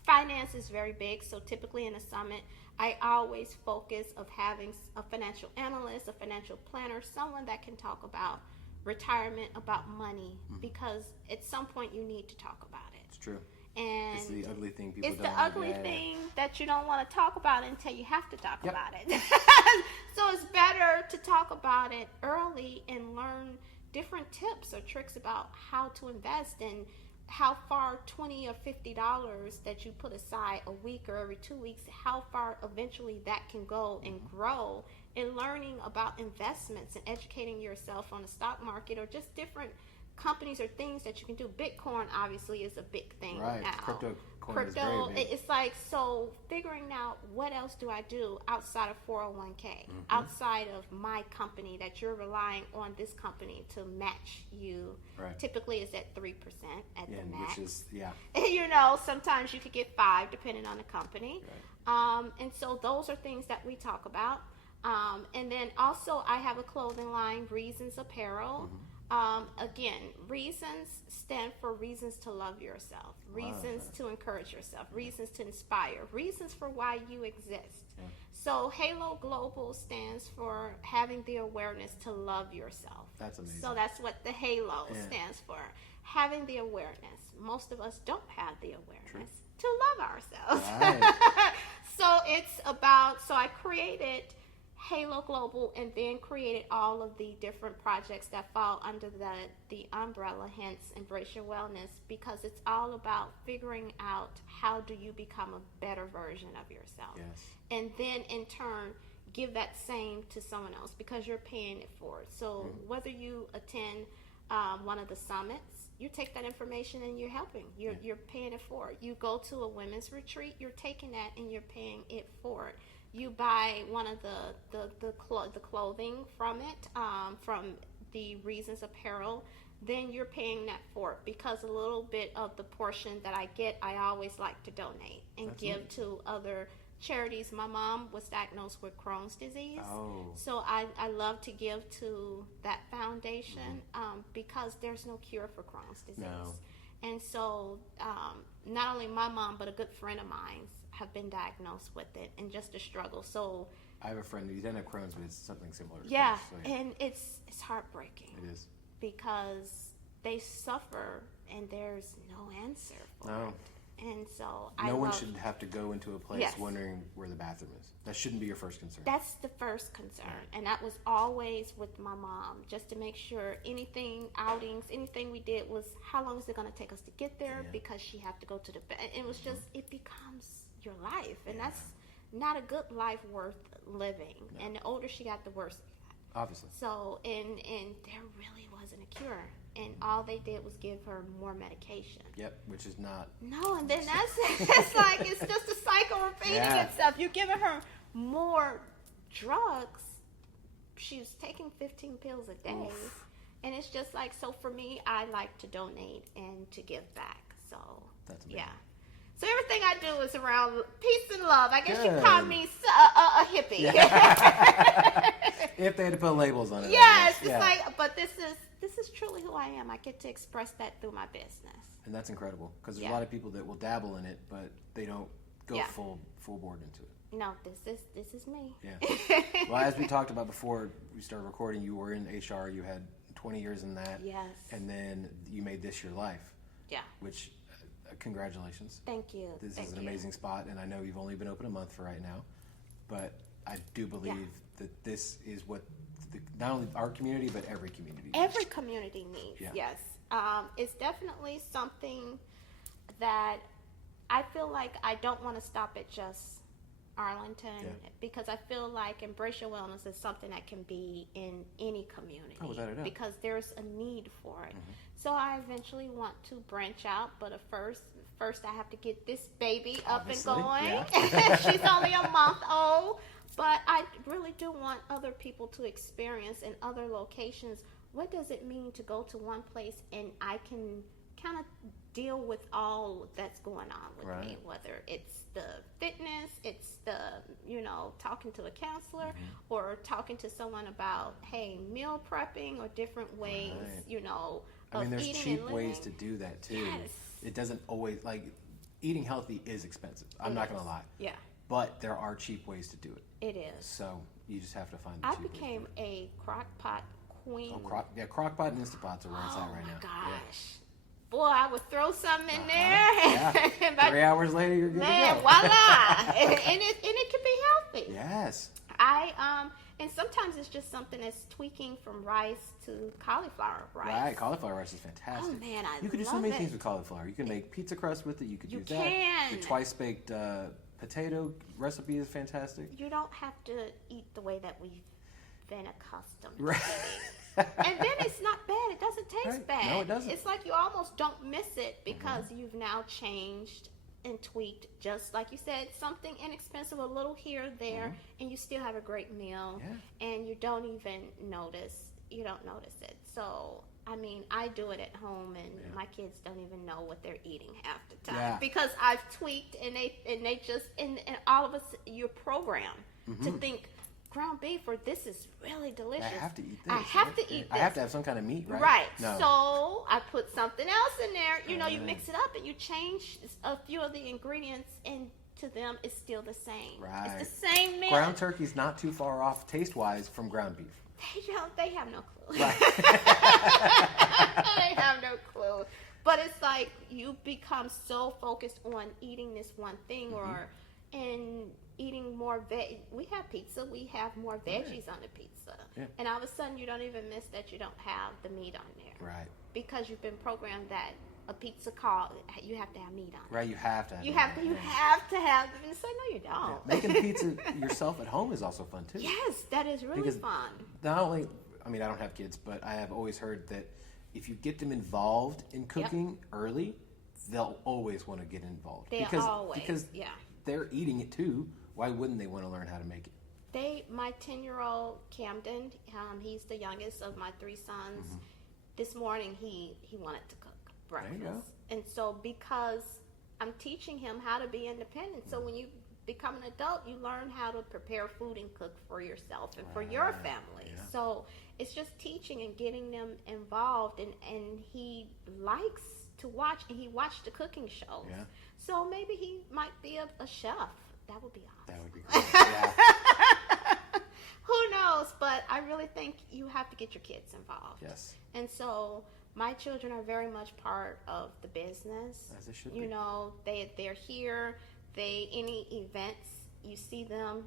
Finance is very big. So typically in a summit, I always focus of having a financial analyst, a financial planner, someone that can talk about retirement, about money, because at some point you need to talk about it. It's true. And it's the ugly thing people it's don't the ugly thing that you don't want to talk about until you have to talk about it. So it's better to talk about it early and learn different tips or tricks about how to invest, and how far $20 or $50 that you put aside a week or every 2 weeks, how far eventually that can go and grow, and learning about investments and educating yourself on the stock market or just different companies or things that you can do. Bitcoin obviously is a big thing now. Crypto, it's like, so figuring out what else do I do outside of 401k, outside of my company, that you're relying on this company to match you. Typically it's at 3% at the max. Which is, you know, sometimes you could get 5 depending on the company. And so those are things that we talk about. And then also I have a clothing line, Reasons Apparel. Again, reasons stand for reasons to love yourself, reasons to encourage yourself, reasons to inspire, reasons for why you exist. So Halo Global stands for having the awareness to love yourself. That's amazing. So that's what the Halo stands for, having the awareness. Most of us don't have the awareness to love ourselves. So it's about, so I created Halo Global, and then created all of the different projects that fall under the umbrella, hence Embrace Your Wellness, because it's all about figuring out how do you become a better version of yourself. And then in turn give that same to someone else, because you're paying it forward. So whether you attend one of the summits, you take that information and you're helping. You're paying it forward. You go to a women's retreat, you're taking that and you're paying it forward. You buy one of the clothing from it, from the Reasons Apparel, then you're paying that for it, because a little bit of the portion that I get, I always like to donate and give to other charities. My mom was diagnosed with Crohn's disease, so I love to give to that foundation, because there's no cure for Crohn's disease. And so not only my mom, but a good friend of mine have been diagnosed with it, and just a struggle. So I have a friend who doesn't have Crohn's, but it's something similar to Crohn's, so and it's heartbreaking. It is, because they suffer and there's no answer for it. And so no one should have to go into a place wondering where the bathroom is. That shouldn't be your first concern. That's the first concern. And that was always with my mom, just to make sure anything, outings, anything we did was, how long is it going to take us to get there? Because she had to go to the bed. It was just, it becomes your life. And that's not a good life worth living. And the older she got, the worse it got. Obviously. So, and there really wasn't a cure. And all they did was give her more medication. Which is not. No, and then it's like, it's just a cycle repeating itself. You're giving her more drugs. She was taking 15 pills a day. And it's just like, so for me, I like to donate and to give back. So, that's amazing. So everything I do is around peace and love. I guess you call me a hippie. If they had to put labels on it. Yes, it's like, but this is truly who I am. I get to express that through my business. And that's incredible, because there's a lot of people that will dabble in it, but they don't go full board into it. No, this is me. Well, as we talked about before we started recording, you were in HR. You had 20 years in that. Yes. And then you made this your life. Which, congratulations. Thank you. This is an amazing spot, and I know you've only been open a month for right now, but I do believe that this is what not only our community but every community needs. Every community needs. Yeah. Yes, it's definitely something that I feel like I don't want to stop at just Arlington, because I feel like Embrace Your Wellness is something that can be in any community, without a doubt. because there's a need for it. So I eventually want to branch out, but at first I have to get this baby Obviously, up and going. yeah. She's only a month old, but I really do want other people to experience in other locations what does it mean to go to one place and I can kind of deal with all that's going on with me, whether it's the fitness, it's the, talking to a counselor, or talking to someone about, hey, meal prepping or different ways, I mean, there's eating cheap and ways living. to do that too. Yes. It doesn't always, like, eating healthy is expensive. I'm not going to lie. Yeah, But there are cheap ways to do it. it is. So you just have to find the I cheap ways. became a crock pot queen. Crock pot and Instapots are where it's at right now. Oh my gosh. Boy, I would throw something in there. Yeah. And by 3 hours later, you're good man, to go. voila. and it can be healthy. Yes. And sometimes it's just something that's tweaking from rice to cauliflower rice. Right, cauliflower rice is fantastic. Oh man, You can do so love many it. things with cauliflower. You can make pizza crust with it. You could You use that. can. The twice baked potato recipe is fantastic. You don't have to eat the way that we've been accustomed Right. to eating. And then it's not bad. It doesn't taste Right. bad. No, it doesn't. It's like you almost don't miss it because you've now changed and tweaked, just like you said, something inexpensive, a little here, there, and you still have a great meal, and you don't even notice. You don't notice it. So, I mean, I do it at home, and my kids don't even know what they're eating half the time because I've tweaked, and they just and all of us, you're programmed to think ground beef or this is really delicious. I have to eat this. I have to eat I this. have to have some kind of meat, right? Right. No. So I put something else in there. You mix it up and you change a few of the ingredients, and to them, it's still the same. Right. It's the same meal. Ground turkey's not too far off taste-wise from ground beef. They have no clue. Right. They have no clue. But it's like you become so focused on eating this one thing and eating more veg. We have pizza. We have more veggies on the pizza. Yeah. And all of a sudden, you don't even miss that you don't have the meat on there. Right. Because you've been programmed that a pizza you have to have meat on it. Right, you have to have You meat have on to. it. You have to have. And it's like, no, you don't. Yeah. Making pizza yourself at home is also fun too. Yes, that is really Because fun. Not only, I mean, I don't have kids, but I have always heard that if you get them involved in cooking early, they'll always want to get involved. Because they're eating it too. Why wouldn't they want to learn how to make it? My 10-year-old Camden, he's the youngest of my 3 sons. This morning he wanted to cook breakfast. There you go. And so because I'm teaching him how to be independent, so when you become an adult, you learn how to prepare food and cook for yourself and for your family. Yeah. So it's just teaching and getting them involved, and he likes to watch, and he watched the cooking shows. Yeah. So maybe he might be a chef. That would be awesome. That would be great. Yeah. Who knows? But I really think you have to get your kids involved. Yes. And so my children are very much part of the business. As they should be. You know, they're here. Any events, you see them,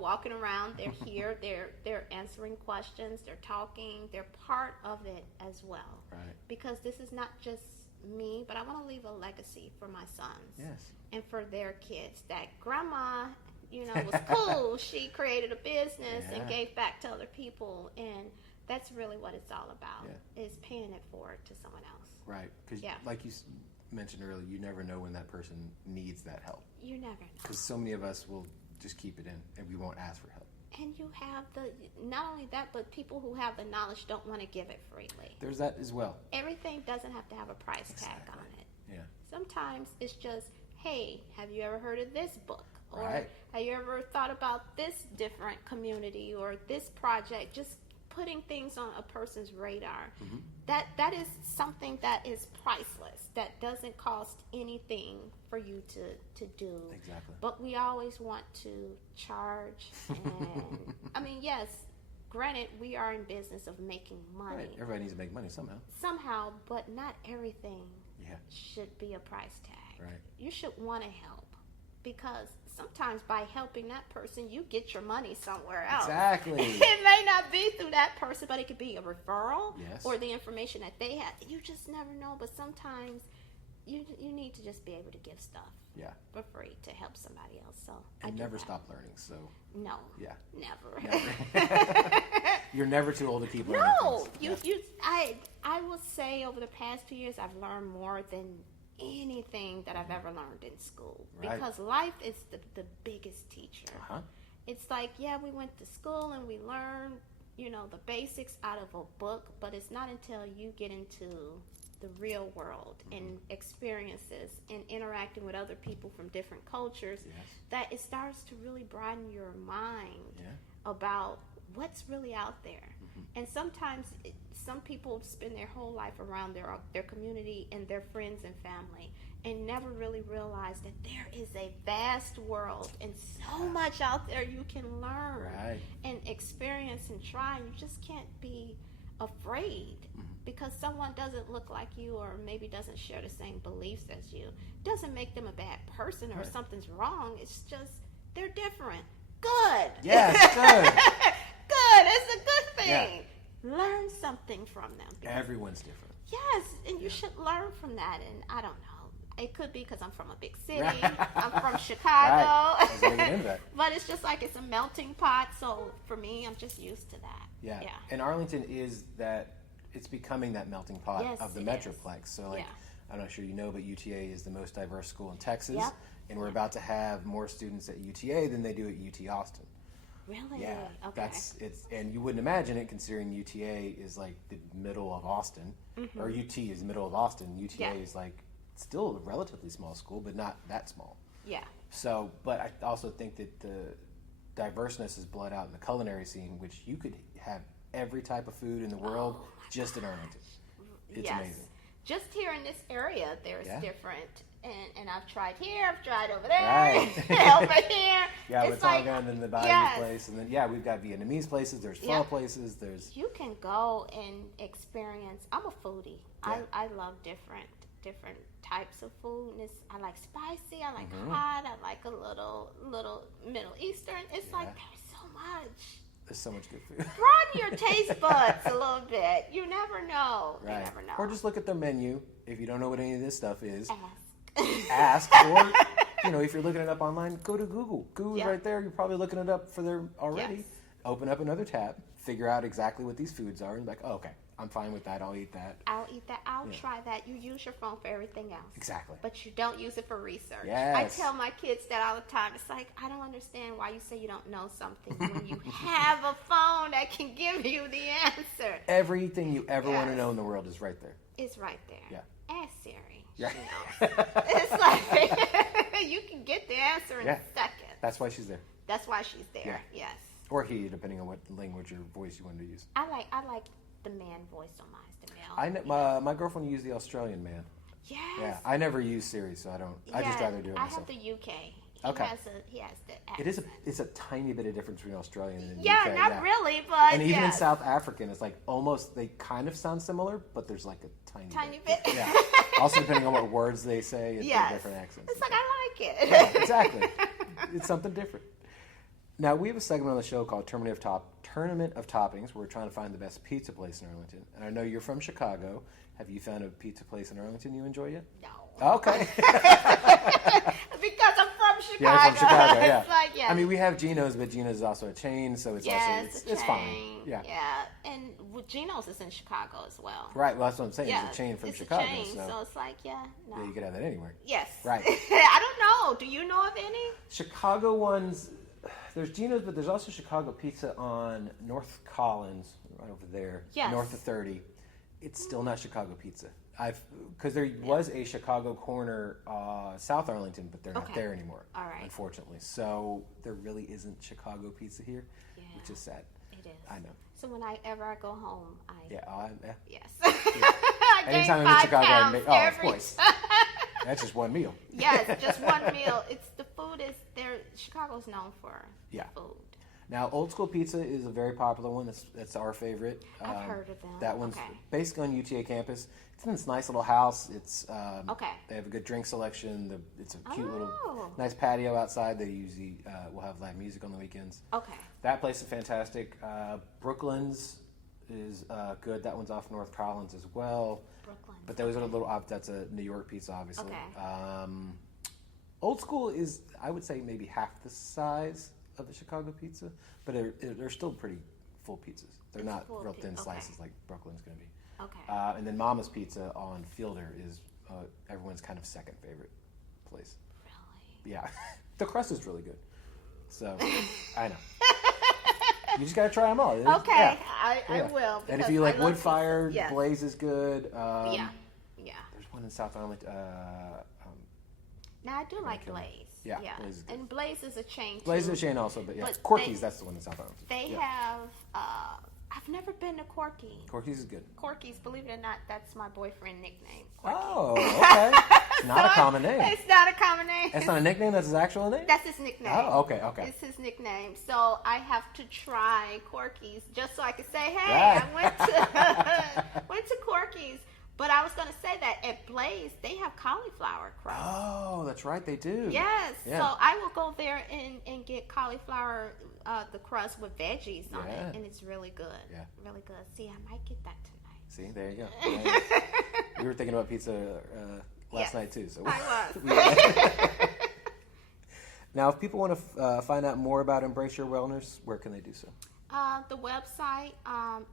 walking around. They're here. They're answering questions. They're talking. They're part of it as well. Right. Because this is not just me, but I want to leave a legacy for my sons. Yes. And for their kids, that grandma, was cool. She created a business and gave back to other people, and that's really what it's all about, is paying it forward to someone else. Right. Because like you mentioned earlier, you never know when that person needs that help. You never know. Because so many of us will just keep it in, and we won't ask for help. And you have not only that, but people who have the knowledge don't want to give it freely. There's that as well. Everything doesn't have to have a price tag on it. Yeah. Sometimes it's just, hey, have you ever heard of this book? Or have you ever thought about this different community or this project? Just putting things on a person's radar. That is something that is priceless. That doesn't cost anything for you to do. Exactly. But we always want to charge. And I mean, yes, granted, we are in business of making money. Right. Everybody needs to make money somehow. Somehow, but not everything Yeah. should be a price tag. Right. You should want to help. because sometimes by helping that person, you get your money somewhere else. Exactly. It may not be through that person, but it could be a referral Yes. or the information that they have. You just never know, but sometimes you need to just be able to give stuff Yeah. for free to help somebody else. So And I do never that. stop learning. So No. yeah. Never. You're never too old to keep learning. No, things. I will say over the past 2 years, I've learned more than anything that I've ever learned in school. Right. Because life is the biggest teacher. Uh-huh. It's like, yeah, we went to school and we learned, the basics out of a book, but it's not until you get into the real world and experiences and interacting with other people from different cultures Yes. that it starts to really broaden your mind Yeah. about what's really out there. And sometimes some people spend their whole life around their community and their friends and family and never really realize that there is a vast world and so much out there you can learn Right. and experience and try. You just can't be afraid because someone doesn't look like you or maybe doesn't share the same beliefs as you. Doesn't make them a bad person or Right. something's wrong. It's just they're different. Good. Yes, good. Good. It's a good Yeah. thing. Learn something from them. because- Everyone's different. Yes, and you should learn from that. And I don't know. It could be because I'm from a big city. I'm from Chicago. Right. I was gonna get into that. But it's just like it's a melting pot. So for me, I'm just used to that. Yeah. Yeah. And Arlington is that, it's becoming that melting pot Yes, of the it Metroplex. So, like, Yeah. I'm not sure you know, but UTA is the most diverse school in Texas. Yep. And we're about to have more students at UTA than they do at UT Austin. Really? Yeah. Okay. And you wouldn't imagine it considering UTA is like the middle of Austin, or UT is the middle of Austin. UTA Yeah. is like still a relatively small school, but not that small. Yeah. So, but I also think that the diverseness is bled out in the culinary scene, which you could have every type of food in the world just in Arlington. It's yes. amazing. Just here in this area, there's Yeah. different. And I've tried here, I've tried over there, Right. over here. Yeah, It's with like, Tonga and then the Bayou yes. place, and then we've got Vietnamese places. There's pho Yeah. places. There's You can go and experience. I'm a foodie. Yeah. I love different types of food. And I like spicy. I like Mm-hmm. hot. I like a little Middle Eastern. It's like Yeah. there's so much. there's so much good food. Broaden your taste buds a little bit. You never know. You Right. never know. Or just look at their menu. If you don't know what any of this stuff is, ask. ask. Or if you're looking it up online, go to Google. Google's Yeah. right there. You're probably looking it up for there already. Yes. Open up another tab, figure out exactly what these foods are, and be like, oh, okay, I'm fine with that. I'll eat that. I'll eat that. I'll Yeah. try that. You use your phone for everything else. Exactly. But you don't use it for research. Yes. I tell my kids that all the time. It's like, I don't understand why you say you don't know something when you have a phone that can give you the answer. Everything you ever want to Yes. know in the world is right there. It's right there. Yeah. Ask Siri. Yeah. She knows. It's like, you can get the answer in Yeah. seconds. That's why she's there. That's why she's there. Yeah. Yes. Or he, depending on what language or voice you want to use. I like the man voice on mine, the male. I know, my girlfriend used the Australian man. Yes. Yeah, I never use Siri, so I don't. I just Yeah, rather do it I myself. have the UK. Okay. He has the It's a tiny bit of difference between Australian and Yeah, UK. not really, but And even in yes. South African, it's like almost they kind of sound similar, but there's like a tiny bit. Yeah. Also, depending on what words they say, it's Yes. different accents. It's like I like it. Yeah, exactly. It's something different. Now we have a segment on the show called Tournament of Toppings, where we're trying to find the best pizza place in Arlington. And I know you're from Chicago. Have you found a pizza place in Arlington you enjoy yet? No. Okay. Because I'm from Chicago. Yeah, from Chicago. Yeah. It's like, yeah. I mean, we have Geno's, but Geno's is also a chain, so it's yes, also it's fine. Yeah. Yeah. And Geno's is in Chicago as well. Right. Well, that's what I'm saying. Yeah. It's a chain from it's Chicago, a chain, so it's like, no. yeah, you could have that anywhere. Yes. Right. I don't know. Do you know of any? Chicago ones. There's Geno's, but there's also Chicago Pizza on North Collins, right over there, Yes. north of 30. It's still not Chicago Pizza. Because there was a Chicago corner, South Arlington, but they're not Okay. there anymore, All right. unfortunately. So there really isn't Chicago Pizza here, Yeah. which is sad. It is. I know. So whenever I go home, Yeah. Yeah. Yes. I gain Anytime I'm in 5 Chicago, pounds of every course. That's just one meal. Yes, just one meal. It's the food is there. Chicago's known for Yeah. food. Now, Old School Pizza is a very popular one. That's our favorite. I've heard of them. That one's Okay. basically on UTA campus. It's in this nice little house. It's Okay. They have a good drink selection. It's a cute Oh. little nice patio outside. They usually will have live music on the weekends. Okay. That place is fantastic. Brooklyn's is good. That one's off North Collins as well. Brooklyn. But those are a little off. That's a New York pizza, obviously. Okay. Old School is, I would say, maybe half the size of the Chicago pizza, but they're still pretty full pizzas. They're not full real thin okay. slices like Brooklyn's going to be. Okay. And then Mama's Pizza on Fielder is everyone's kind of second favorite place. Really? Yeah. The crust is really good. So, I know. You just got to try them all. Okay, Yeah. I will. And if because you like I love wood fire, pizza. Yes. Blaze is good. Yeah. There's one in South Arlington. Now I do like kill me. Blaze. Yeah, Blaze is good. And Blaze is a chain. Blaze too. is a chain also, but yeah. But Corky's, they- that's the one in South Arlington. They Yeah. have. I've never been to Corky. Corky's is good. Corky's, believe it or not, that's my boyfriend nickname. Corky. Oh, okay. Not a common name. It's not a common name. That's not a nickname, that's his actual name? That's his nickname. Oh, okay. It's his nickname. So I have to try Corky's just so I can say, hey, Right. I went to Corky's. But I was going to say that at Blaze, they have cauliflower crust. Oh, that's right, they do. Yes. Yeah. So I will go there and get cauliflower, the crust with veggies on Yeah. it. And it's really good. Yeah. Really good. See, I might get that tonight. See, there you go. Yeah. We were thinking about pizza last Yes. night too. So I was. Now, if people want to find out more about Embrace Your Wellness, where can they do so? The website,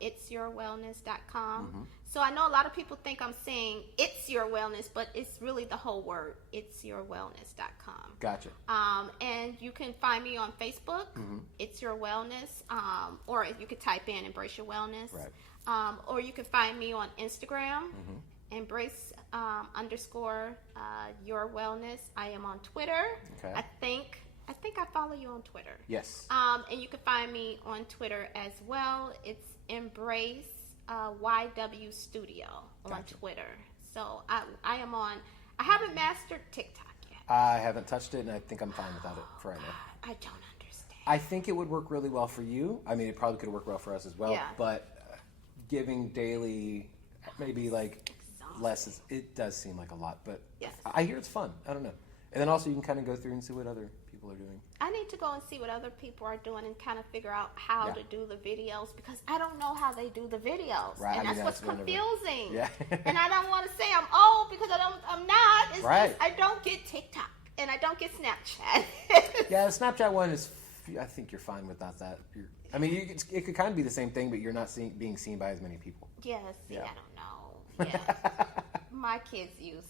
itsyourwellness.com. Mm-hmm. So I know a lot of people think I'm saying it's your wellness, but it's really the whole word, itsyourwellness.com. Gotcha. And you can find me on Facebook, It's Your Wellness, or you could type in Embrace Your Wellness. Right. Or you can find me on Instagram, Embrace _ Your Wellness. I am on Twitter. Okay. I think I follow you on Twitter. Yes. And you can find me on Twitter as well. It's Embrace YW Studio on Gotcha. Twitter. So I am on. I haven't mastered TikTok yet. I haven't touched it, and I think I'm fine without it for right now. I don't understand. I think it would work really well for you. I mean, it probably could work well for us as well. Yeah. But giving daily, maybe like Exhausting. less, it does seem like a lot. But Yes. I hear it's fun. I don't know. And then also you can kind of go through and see what other people are doing. I need to go and see what other people are doing and kind of figure out how Yeah. to do the videos because I don't know how they do the videos. Right, And I mean, that's what's that's one of it. confusing. Yeah. And I don't want to say I'm old because I'm not. It's Right. just I don't get TikTok and I don't get Snapchat. Yeah, the Snapchat one is. I think you're fine without that. It could kind of be the same thing, but you're not being seen by as many people. Yes, see, Yeah. I don't know. Yeah. My kids use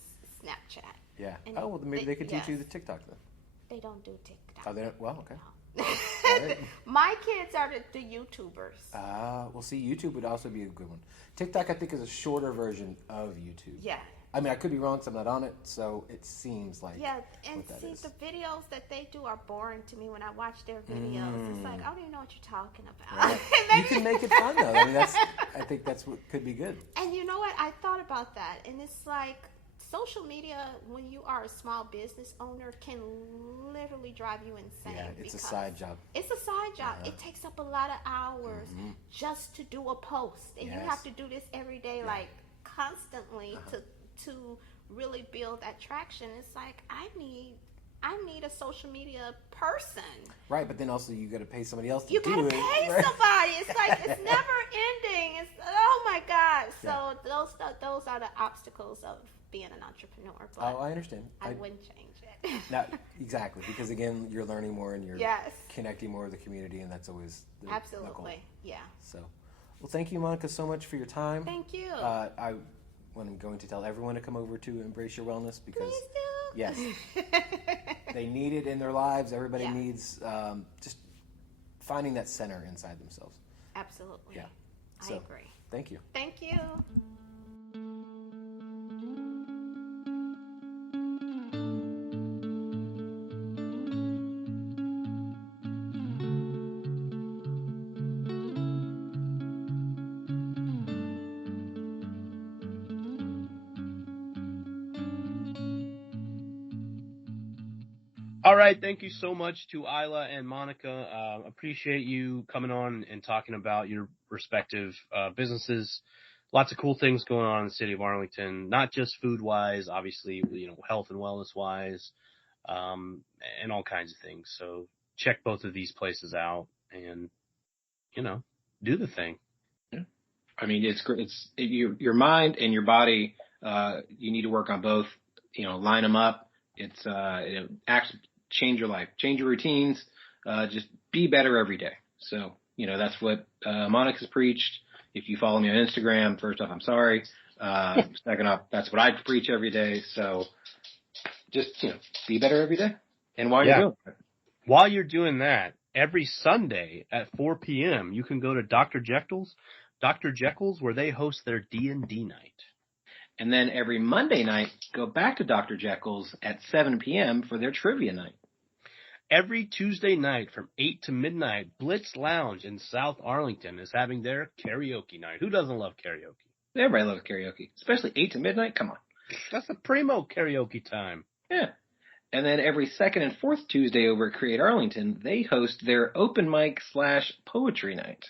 Snapchat. Yeah. And Oh well, maybe they could teach you yes. the TikTok then. They don't do TikTok. Oh, they don't. Well, okay. No. right. My kids are the YouTubers. Well, see, YouTube would also be a good one. TikTok, I think, is a shorter version of YouTube. Yeah. I mean, I could be wrong because I'm not on it, so it seems like. Yeah, and what that see, is. the videos that they do are boring to me when I watch their videos. It's like, I don't even know what you're talking about. Right. You can make it fun, though. I mean, I think that's what could be good. And you know what? I thought about that. And it's like, social media, when you are a small business owner, can literally drive you insane. Yeah, it's a because side job. It's a side job. It takes up a lot of hours just to do a post. And you Yes. have to do this every day, like constantly to really build that traction. It's like I need a social media person. Right, but then also you got to pay somebody else to You do gotta it. pay right? somebody. It's like it's never ending. It's oh my god. So those are the obstacles of being an entrepreneur. But Oh, I understand. I wouldn't change it. Not exactly, because again, you're learning more and you're Yes. connecting more with the community, and that's always the goal. Absolutely. Yeah. So, well, thank you, Monica, so much for your time. Thank you. I'm going to tell everyone to come over to Embrace Your Wellness because Please do. yes, they need it in their lives. Everybody Yeah. needs just finding that center inside themselves. Absolutely. Yeah. I So, agree. Thank you. Thank you. All right. Thank you so much to Ayla and Monica. Appreciate you coming on and talking about your respective businesses. Lots of cool things going on in the city of Arlington, not just food-wise, obviously, health and wellness-wise, and all kinds of things. So check both of these places out and, do the thing. Yeah. I mean, it's great. It's your mind and your body. You need to work on both. Line them up. It's change your life, change your routines. Just be better every day. So that's what Monica's preached. If you follow me on Instagram, first off, I'm sorry. Second off, that's what I preach every day. So just be better every day. And while you're doing it. While you're doing that, every Sunday at 4 p.m., you can go to Dr. Jekyll's, where they host their D&D night. And then every Monday night, go back to Dr. Jekyll's at 7 p.m. for their trivia night. Every Tuesday night from 8 to midnight, Blitz Lounge in South Arlington is having their karaoke night. Who doesn't love karaoke? Everybody loves karaoke, especially 8 to midnight. Come on. That's the primo karaoke time. Yeah. And then every second and fourth Tuesday over at Create Arlington, they host their open mic / poetry night.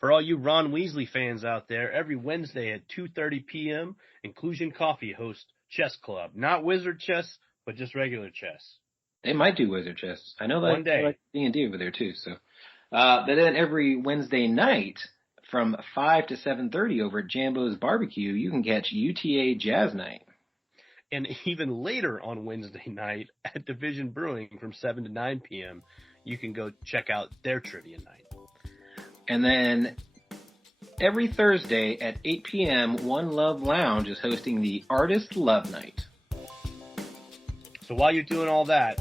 For all you Ron Weasley fans out there, every Wednesday at 2:30 p.m., Inclusion Coffee hosts Chess Club. Not wizard chess, but just regular chess. They might do wizard chess. I know that. One day. Like D&D over there too. So, but then every Wednesday night from 5 to 7:30 over at Jambo's Barbecue, you can catch UTA Jazz Night. And even later on Wednesday night at Division Brewing from 7 to 9 p.m., you can go check out their trivia night. And then every Thursday at 8 p.m., One Love Lounge is hosting the Artist Love Night. So while you're doing all that,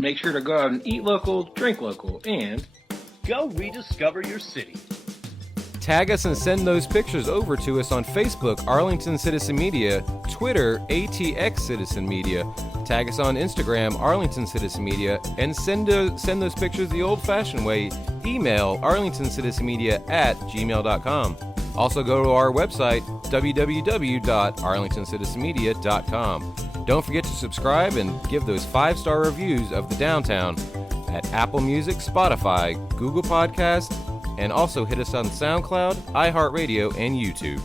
make sure to go out and eat local, drink local, and go rediscover your city. Tag us and send those pictures over to us on Facebook, Arlington Citizen Media, Twitter, ATX Citizen Media. Tag us on Instagram, Arlington Citizen Media, and send those pictures the old-fashioned way. Email arlingtoncitizenmedia@gmail.com. Also go to our website, www.arlingtoncitizenmedia.com. Don't forget to subscribe and give those 5-star reviews of the downtown at Apple Music, Spotify, Google Podcasts, and also hit us on SoundCloud, iHeartRadio, and YouTube.